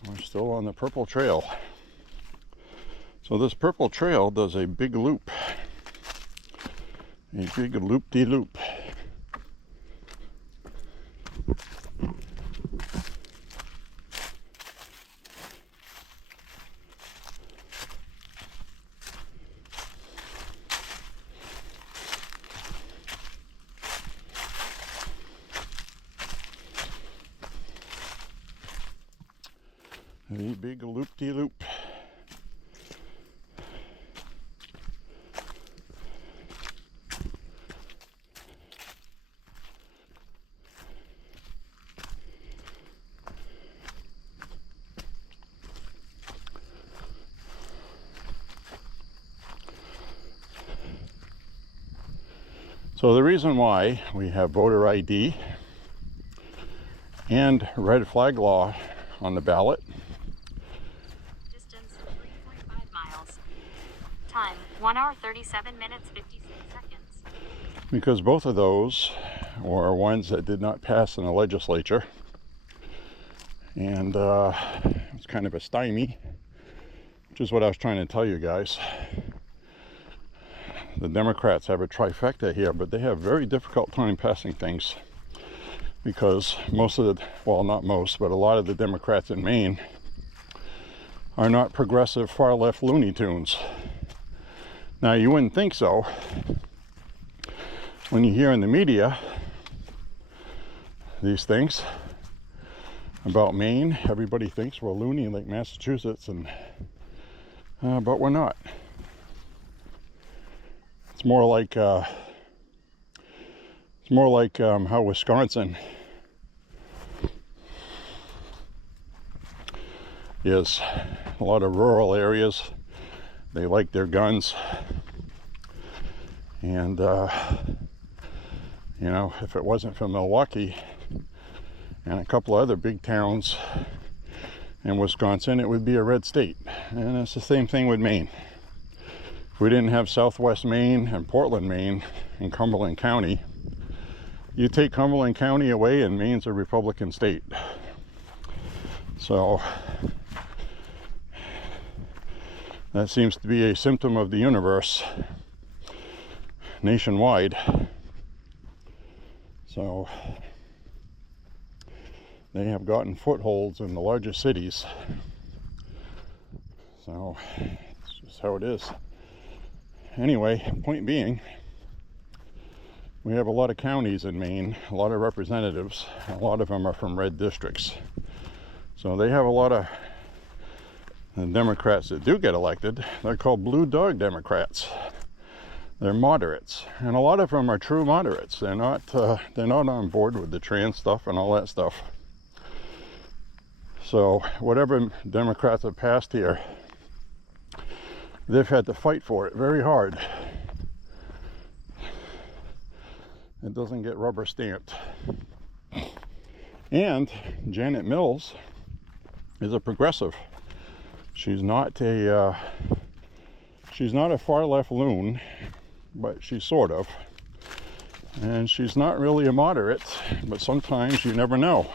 We're still on the purple trail. So this purple trail does a big loop. A big loop-de-loop. A big loop-de-loop. So the reason why we have voter ID and red flag law on the ballot. Distance 3.5 miles. Time 1 hour 37 minutes 56 seconds. Because both of those were ones that did not pass in the legislature. And it's kind of a stymie, which is what I was trying to tell you guys. The Democrats have a trifecta here, but they have a very difficult time passing things because most of the, well, not most, but a lot of the Democrats in Maine are not progressive far left Looney Tunes. Now, you wouldn't think so when you hear in the media these things about Maine. Everybody thinks we're loony like Massachusetts, and but we're not. It's more like how Wisconsin is. A lot of rural areas, they like their guns, and you know, if it wasn't for Milwaukee and a couple other big towns in Wisconsin, it would be a red state. And it's the same thing with Maine. If we didn't have Southwest Maine and Portland, Maine, and Cumberland County, you take Cumberland County away and Maine's a Republican state. So that seems to be a symptom of the universe nationwide. So they have gotten footholds in the largest cities. So it's just how it is. Anyway, point being, we have a lot of counties in Maine, a lot of representatives, a lot of them are from red districts. So they have a lot of the Democrats that do get elected. They're called blue dog Democrats. They're moderates, and a lot of them are true moderates. They're not on board with the trans stuff and all that stuff. So whatever Democrats have passed here, they've had to fight for it very hard. It doesn't get rubber stamped. And Janet Mills is a progressive. She's not a far left loon, but she's sort of. And she's not really a moderate, but sometimes you never know.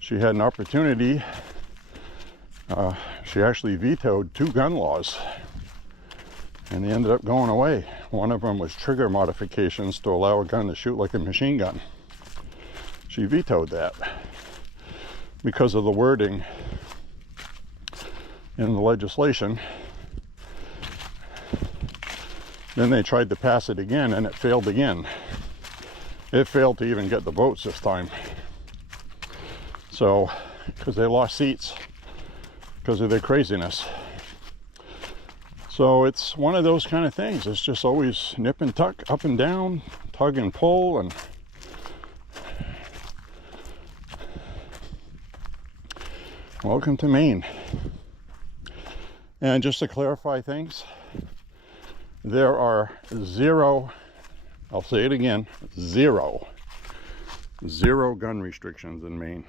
She had an opportunity. She actually vetoed 2 gun laws, and they ended up going away. One of them was trigger modifications to allow a gun to shoot like a machine gun. She vetoed that because of the wording in the legislation. Then they tried to pass it again, and it failed again. It failed to even get the votes this time. So, because they lost seats because of their craziness. So it's one of those kind of things. It's just always nip and tuck, up and down, tug and pull, and welcome to Maine. And just to clarify things, there are 0, I'll say it again, 0 0 gun restrictions in Maine.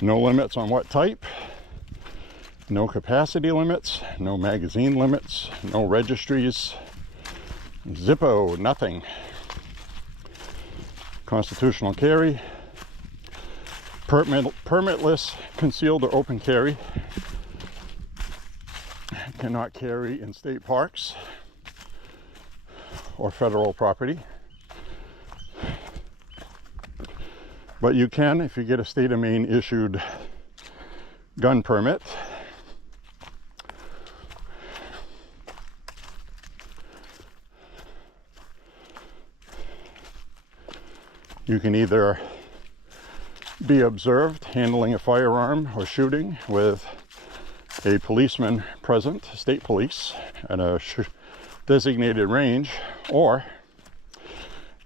No limits on what type, no capacity limits, no magazine limits, no registries, zippo, nothing. Constitutional carry, permitless concealed or open carry. Cannot carry in state parks or federal property. But you can if you get a state of Maine issued gun permit. You can either be observed handling a firearm or shooting with a policeman present, state police, at a designated range, or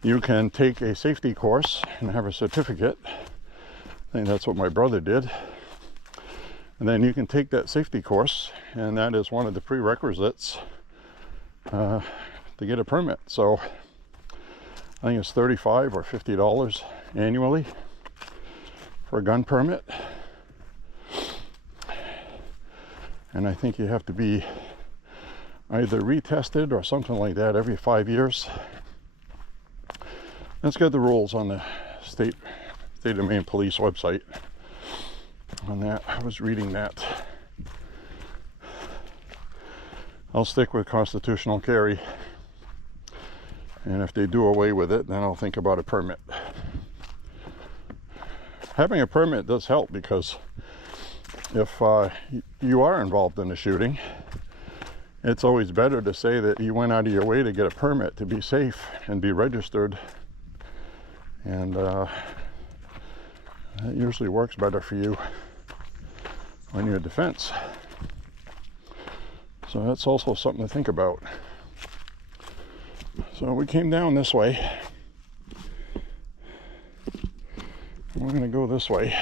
you can take a safety course and have a certificate. I think that's what my brother did. And then you can take that safety course, and that is one of the prerequisites to get a permit. So I think it's $35 or $50 annually for a gun permit. And I think you have to be either retested or something like that every 5 years. That's got the rules on the state of Maine police website on that. I was reading that. I'll stick with constitutional carry, and if they do away with it, then I'll think about a permit. Having a permit does help, because if you are involved in a shooting, it's always better to say that you went out of your way to get a permit to be safe and be registered. And that usually works better for you on your defense. So that's also something to think about. So we came down this way. We're going to go this way.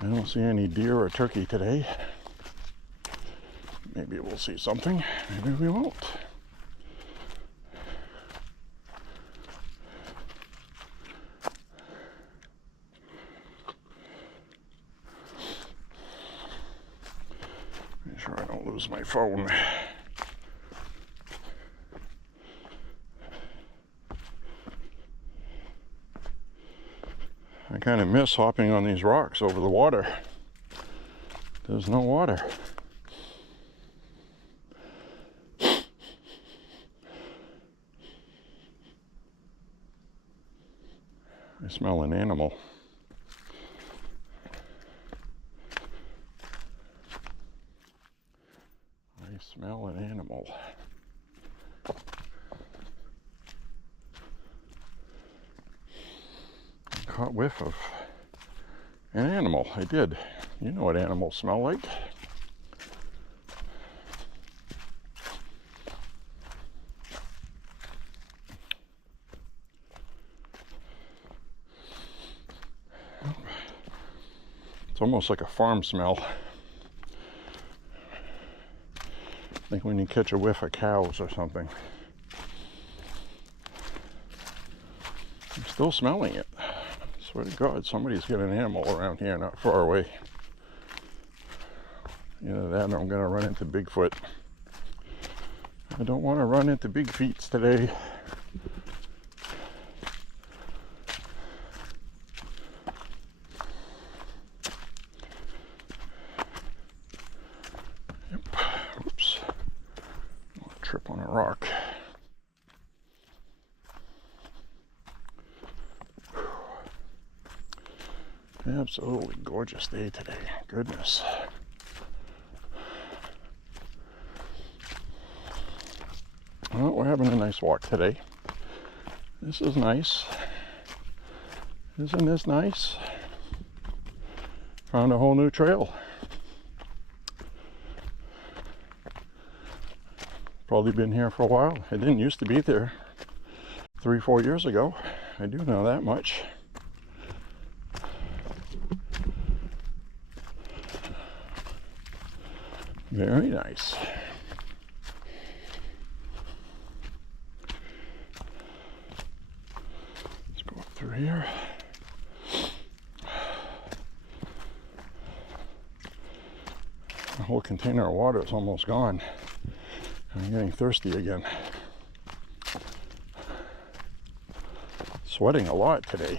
I don't see any deer or turkey today. Maybe we'll see something. Maybe we won't. Make sure I don't lose my phone. I kind of miss hopping on these rocks over the water. There's no water. I smell an animal. I smell an animal. Caught whiff of an animal. I did. You know what animals smell like. It's almost like a farm smell. Like when you catch a whiff of cows or something. I'm still smelling it. Swear to God, somebody's got an animal around here not far away. Either that or I'm gonna run into Bigfoot. I don't want to run into big feets today. Yep. Oops. I'll trip on a rock. Absolutely gorgeous day today. Goodness. Well, we're having a nice walk today. This is nice. Isn't this nice? Found a whole new trail. Probably been here for a while. I didn't used to be there 3-4 years ago. I do know that much. Very nice. here. The whole container of water is almost gone. I'm getting thirsty again. Sweating a lot today.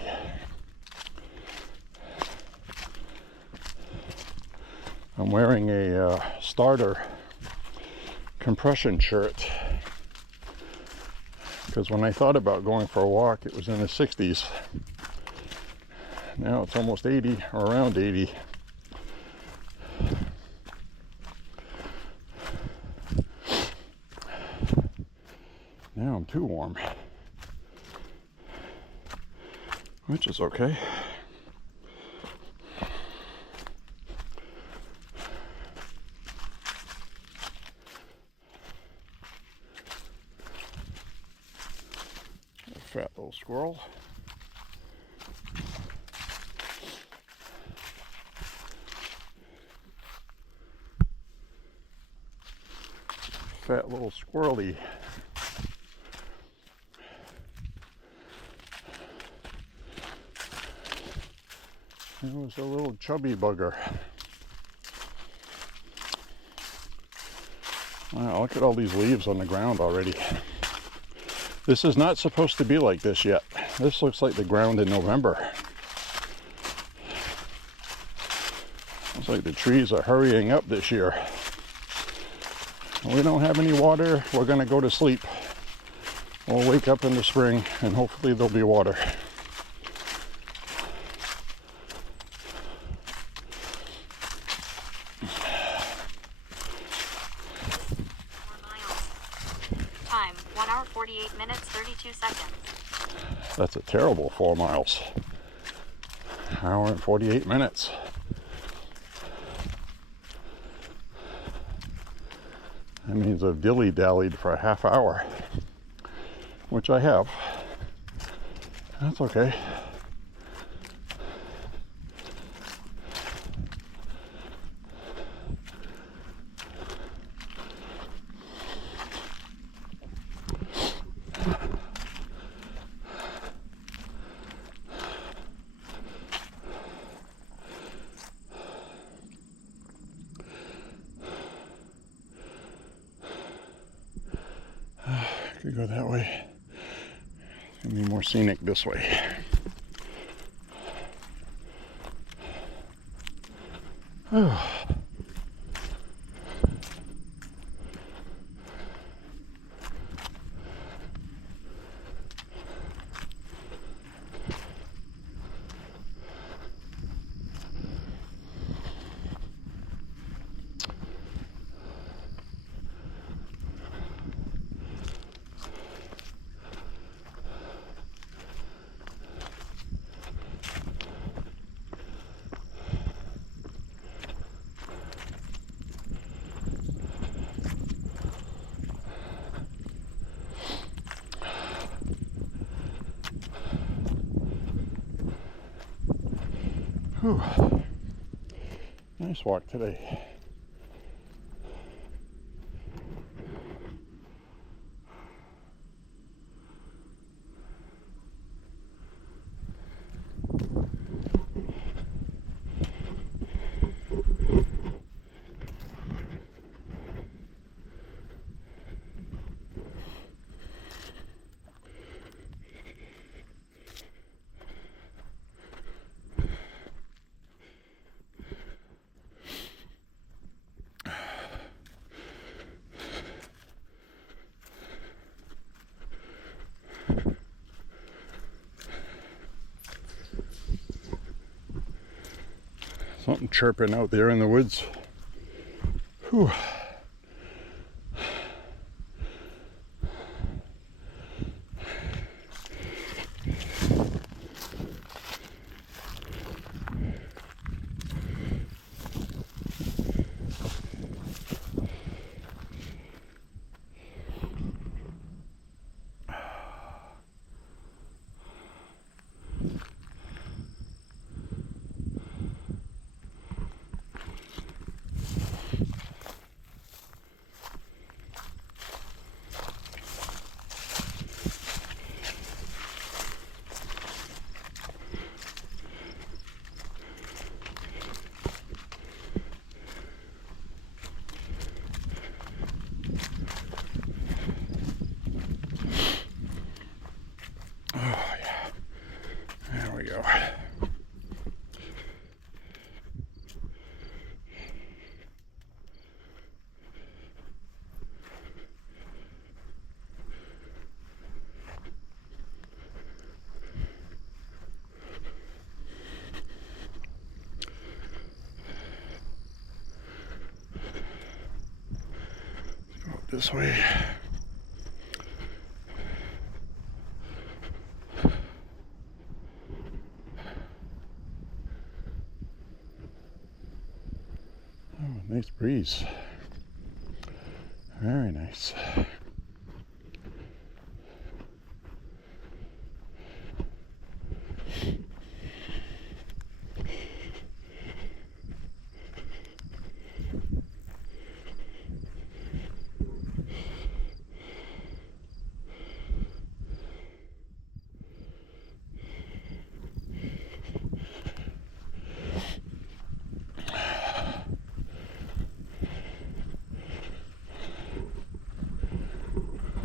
I'm wearing a starter compression shirt because when I thought about going for a walk, it was in the 60s. Now it's almost 80 or around 80. Now I'm too warm, which is okay. Fat little squirrel. Fat little squirrely. It was a little chubby bugger. Wow, look at all these leaves on the ground already. This is not supposed to be like this yet. This looks like the ground in November. Looks like the trees are hurrying up this year. We don't have any water. We're gonna go to sleep. We'll wake up in the spring and hopefully there'll be water. 1 hour 48 minutes 32 seconds. That's a terrible 4 miles. Hour and 48 minutes. That means I've dilly-dallied for a half hour, which I have. That's okay. Could go that way. It's gonna be more scenic this way. Oh. Whew. Nice walk today. Something chirping out there in the woods. Whew. this way. Oh, nice breeze. Very nice.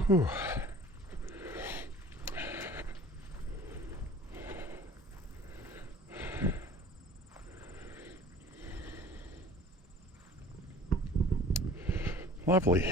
Whew. Lovely.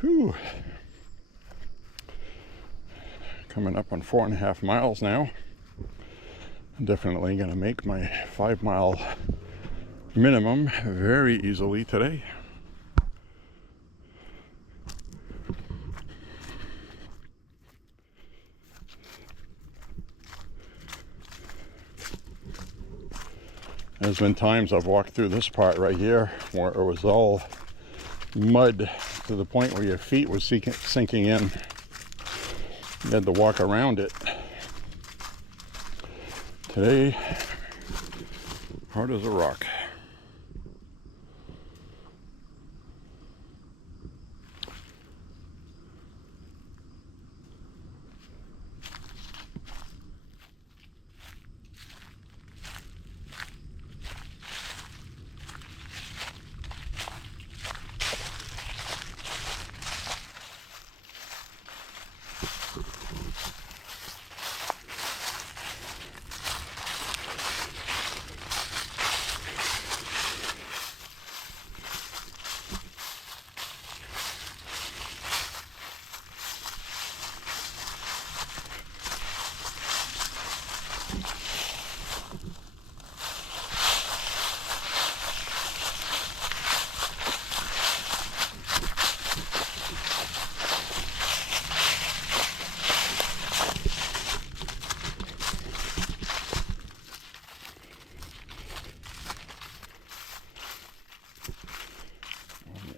Whew. Coming up on 4.5 miles now. I'm definitely going to make my 5-mile minimum very easily today. There's been times I've walked through this part right here where it was all mud to the point where your feet were sinking in. You had to walk around it. Today, hard as a rock.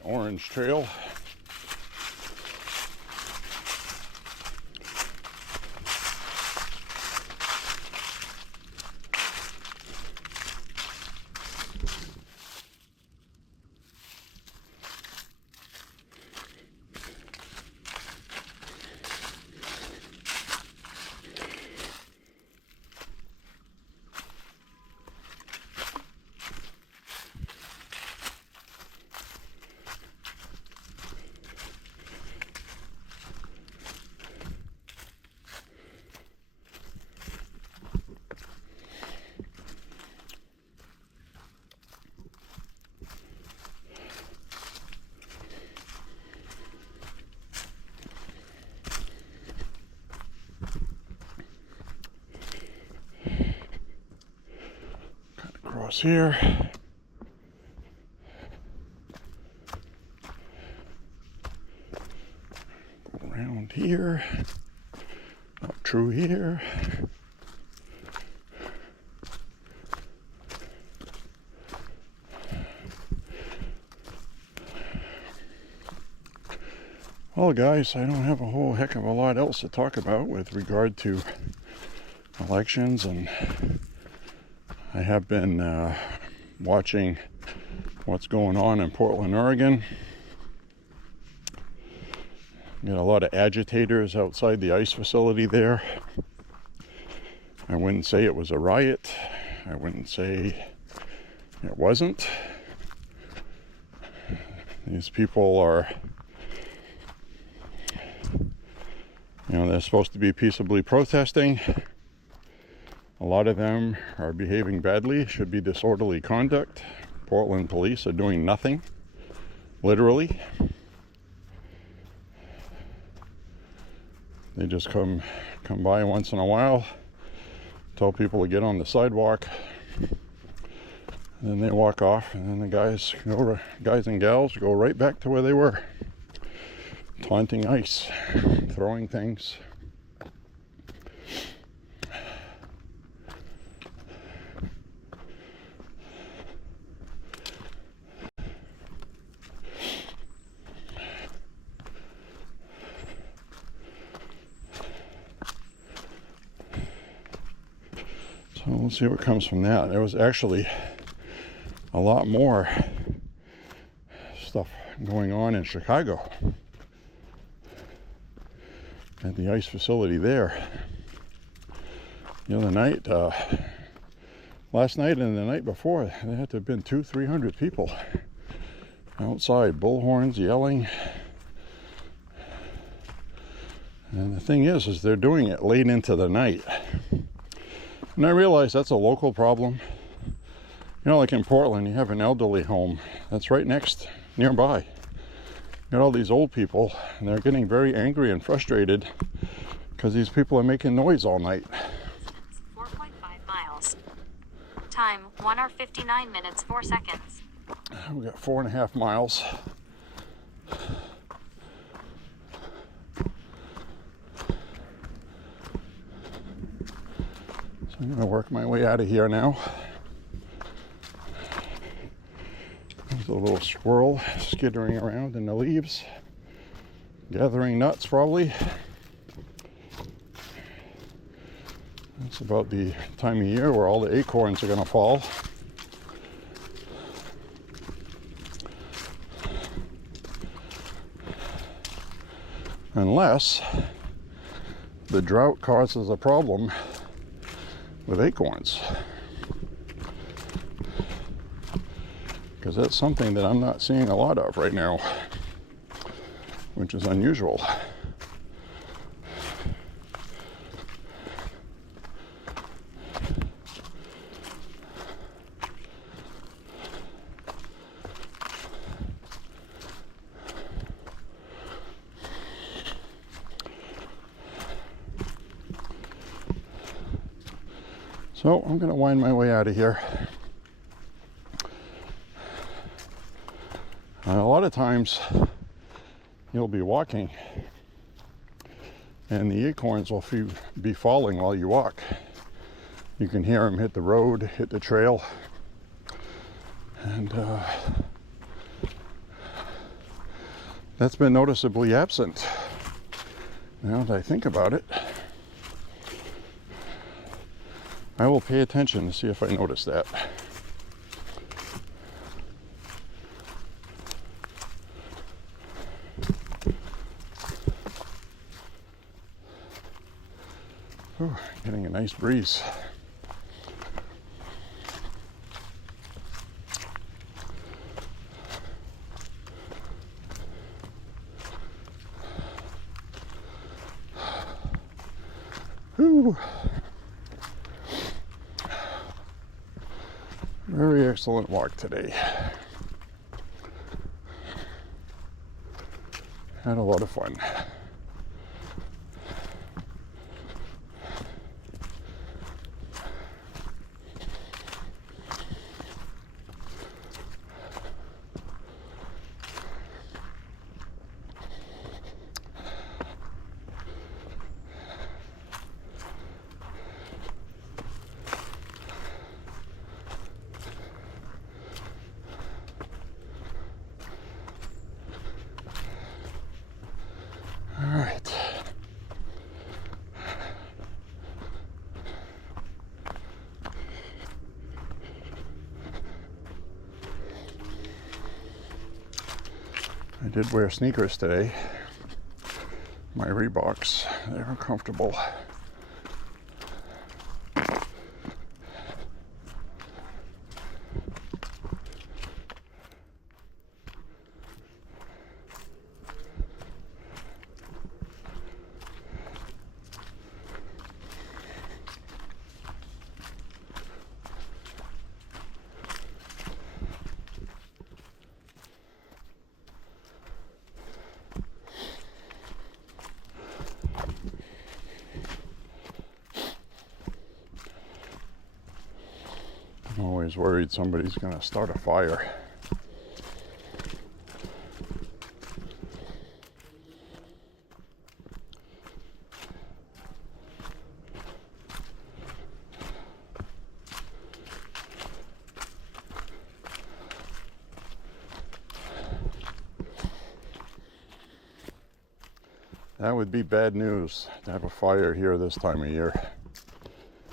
Orange trail. Across here. Go around here. Up through here. Well, guys, I don't have a whole heck of a lot else to talk about with regard to elections, and I have been watching what's going on in Portland, Oregon. Got a lot of agitators outside the ice facility there. I wouldn't say it was a riot. I wouldn't say it wasn't. These people are, they're supposed to be peaceably protesting. A lot of them are behaving badly, should be disorderly conduct. Portland police are doing nothing, literally. They just come by once in a while, tell people to get on the sidewalk, and then they walk off, and then the guys and gals go right back to where they were, taunting ice, throwing things. So we'll see what comes from that. There was actually a lot more stuff going on in Chicago at the ice facility there. The other night, last night and the night before, there had to have been 200-300 people outside, bullhorns yelling. And the thing is they're doing it late into the night. And I realize that's a local problem. Like in Portland, you have an elderly home that's right nearby. You got all these old people, and they're getting very angry and frustrated because these people are making noise all night. 4.5 miles. Time, 1 hour 59 minutes, 4 seconds. We got 4.5 miles. So I'm going to work my way out of here now. There's a little squirrel skittering around in the leaves, gathering nuts probably. It's about the time of year where all the acorns are going to fall. Unless the drought causes a problem with acorns. Because that's something that I'm not seeing a lot of right now, which is unusual. So I'm going to wind my way out of here. A lot of times you'll be walking and the acorns will be falling while you walk. You can hear them hit the road, hit the trail. And that's been noticeably absent now that I think about it. I will pay attention to see if I notice that. Ooh, getting a nice breeze. Ooh. Very excellent walk today. Had a lot of fun. All right. I did wear sneakers today. My Reeboks, they're comfortable. I'm always worried somebody's going to start a fire. That would be bad news to have a fire here this time of year.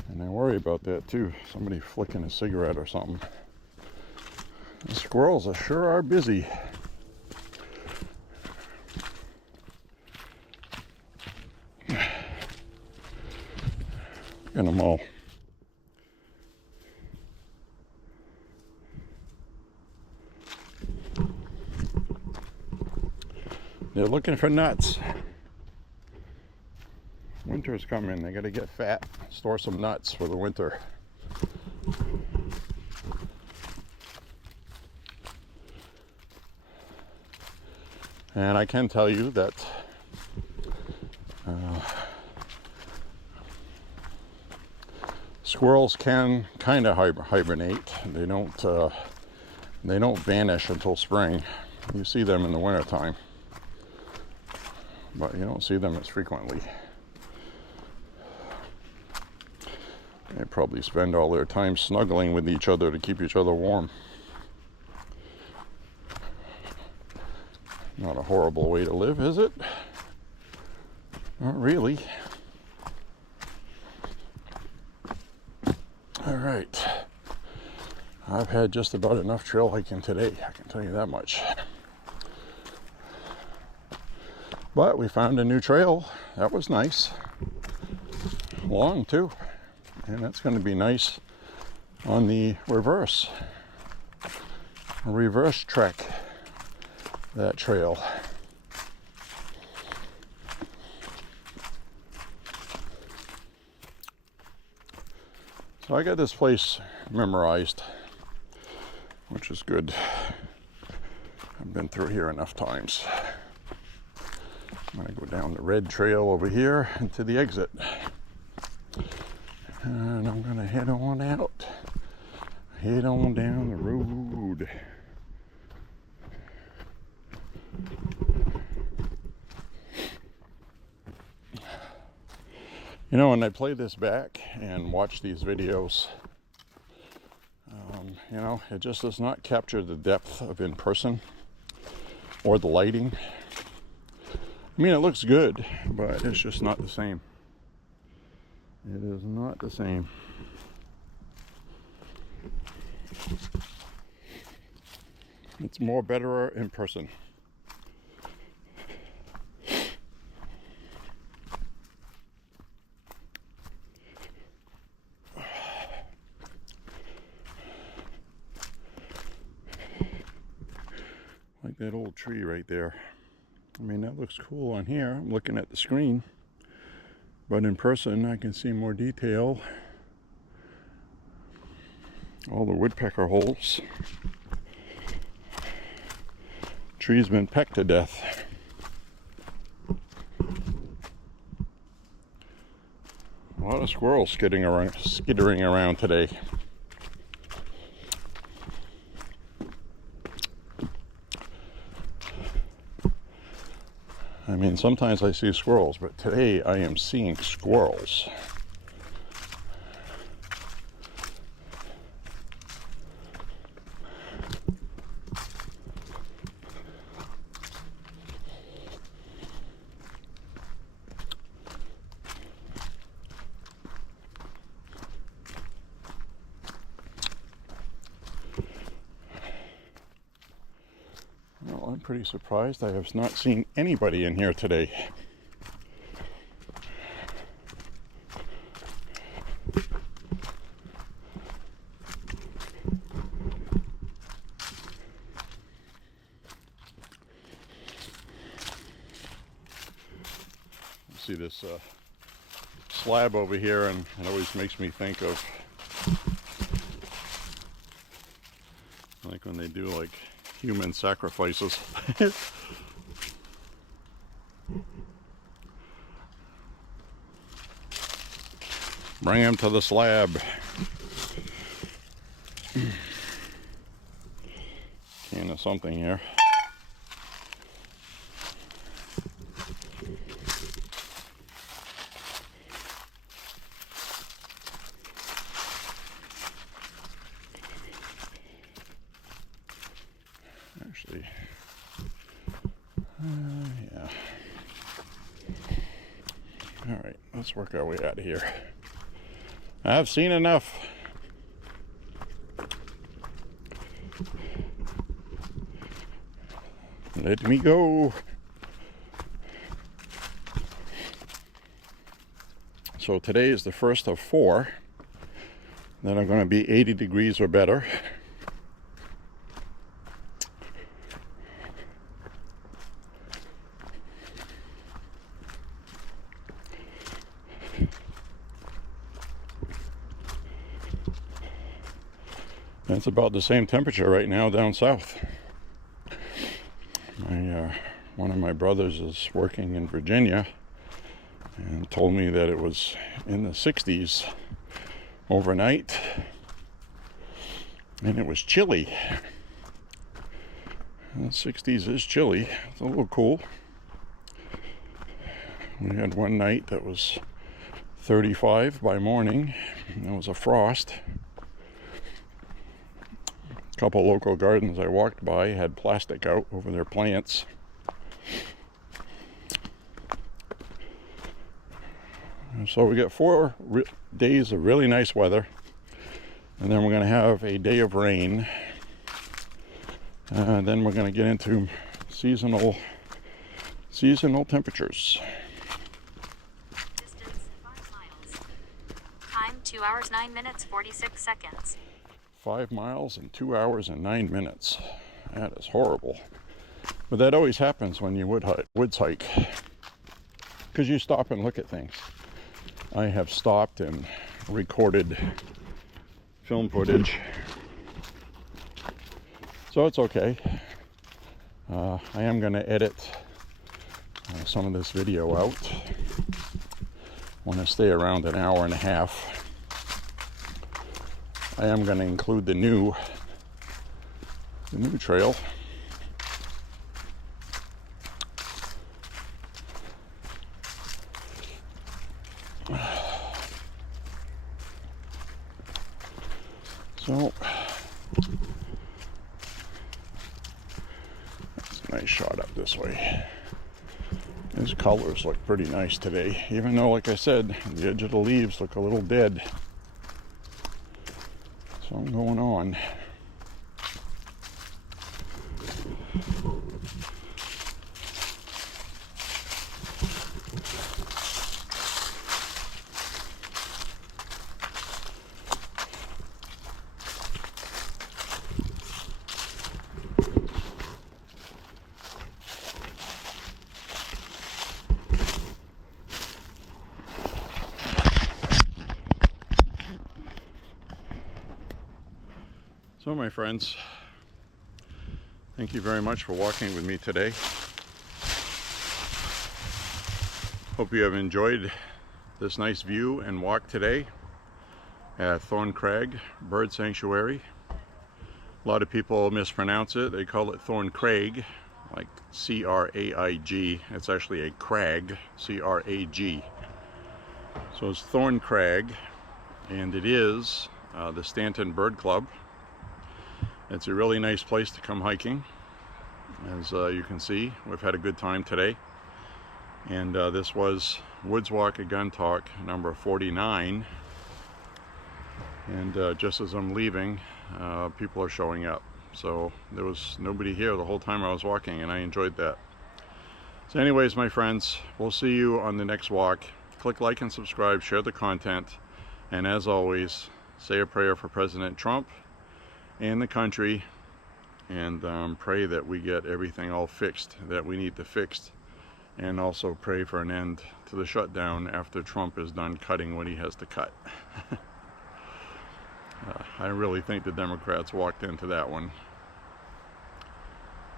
And I worry about that too. Somebody flicking a cigarette or something. The squirrels sure are busy. Look at them all. They're looking for nuts. Winter's coming. They got to get fat, store some nuts for the winter. And I can tell you that squirrels can kind of hibernate. They don't vanish until spring. You see them in the wintertime, but you don't see them as frequently. They probably spend all their time snuggling with each other to keep each other warm. Not a horrible way to live, is it? Not really. All right. I've had just about enough trail hiking today, I can tell you that much. But we found a new trail. That was nice. Long too. And that's going to be nice on the reverse trek, that trail. So I got this place memorized, which is good. I've been through here enough times. I'm going to go down the red trail over here into the exit. And I'm going to head on out. Head on down the road. You know, when I play this back and watch these videos, you know, it just does not capture the depth of in person or the lighting. I mean, it looks good, but it's just not the same. It is not the same. It's more better in person. Like that old tree right there. I mean, that looks cool on here. I'm looking at the screen. But in person, I can see more detail. All the woodpecker holes. Tree's been pecked to death. A lot of squirrels skittering around today. I mean, sometimes I see squirrels, but today I am seeing squirrels. Well, I'm pretty surprised I have not seen anybody in here today. see this slab over here, and it always makes me think of like when they do like human sacrifices. Bring him to the slab. Can of something here. Actually, yeah. All right, let's work our way out of here. I've seen enough. Let me go. So today is the first of 4 that are going to be 80 degrees or better. It's about the same temperature right now down south. One of my brothers is working in Virginia and told me that it was in the 60s overnight, and it was chilly. The 60s is chilly. It's a little cool. We had one night that was 35 by morning. There was a frost. A couple local gardens I walked by had plastic out over their plants. So we got 4 days of really nice weather, and then we're going to have a day of rain, and then we're going to get into seasonal temperatures. Distance 5 miles. Time 2 hours 9 minutes 46 seconds. 5 miles in 2 hours and 9 minutes. That is horrible. But that always happens when you woods hike, because you stop and look at things. I have stopped and recorded film footage, so it's okay. I am going to edit some of this video out. I want to stay around an hour and a half. I am going to include the new trail. So that's a nice shot up this way. These colors look pretty nice today, even though, like I said, the edge of the leaves look a little dead. Something going on. So my friends, thank you very much for walking with me today. Hope you have enjoyed this nice view and walk today at Thorn Crag Bird Sanctuary. A lot of people mispronounce it. They call it Thorn Craig, like C-R-A-I-G. It's actually a crag, C-R-A-G. So it's Thorn Crag, and it is the Stanton Bird Club. It's a really nice place to come hiking. As you can see, we've had a good time today. And this was Woods Walk a Gun Talk number 49. And just as I'm leaving, people are showing up. So there was nobody here the whole time I was walking, and I enjoyed that. So anyways, my friends, we'll see you on the next walk. Click like and subscribe, share the content. And as always, say a prayer for President Trump and the country, and pray that we get everything all fixed that we need to fix and also pray for an end to the shutdown after Trump is done cutting what he has to cut. I really think the Democrats walked into that one.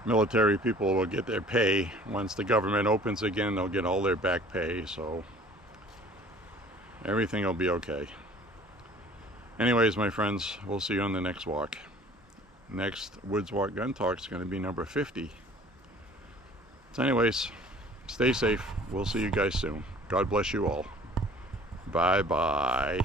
Military people will get their pay. Once the government opens again, they'll get all their back pay, so everything will be okay. Anyways, my friends, we'll see you on the next walk. Next Woods Walk Gun Talk is going to be number 50. So anyways, stay safe. We'll see you guys soon. God bless you all. Bye-bye.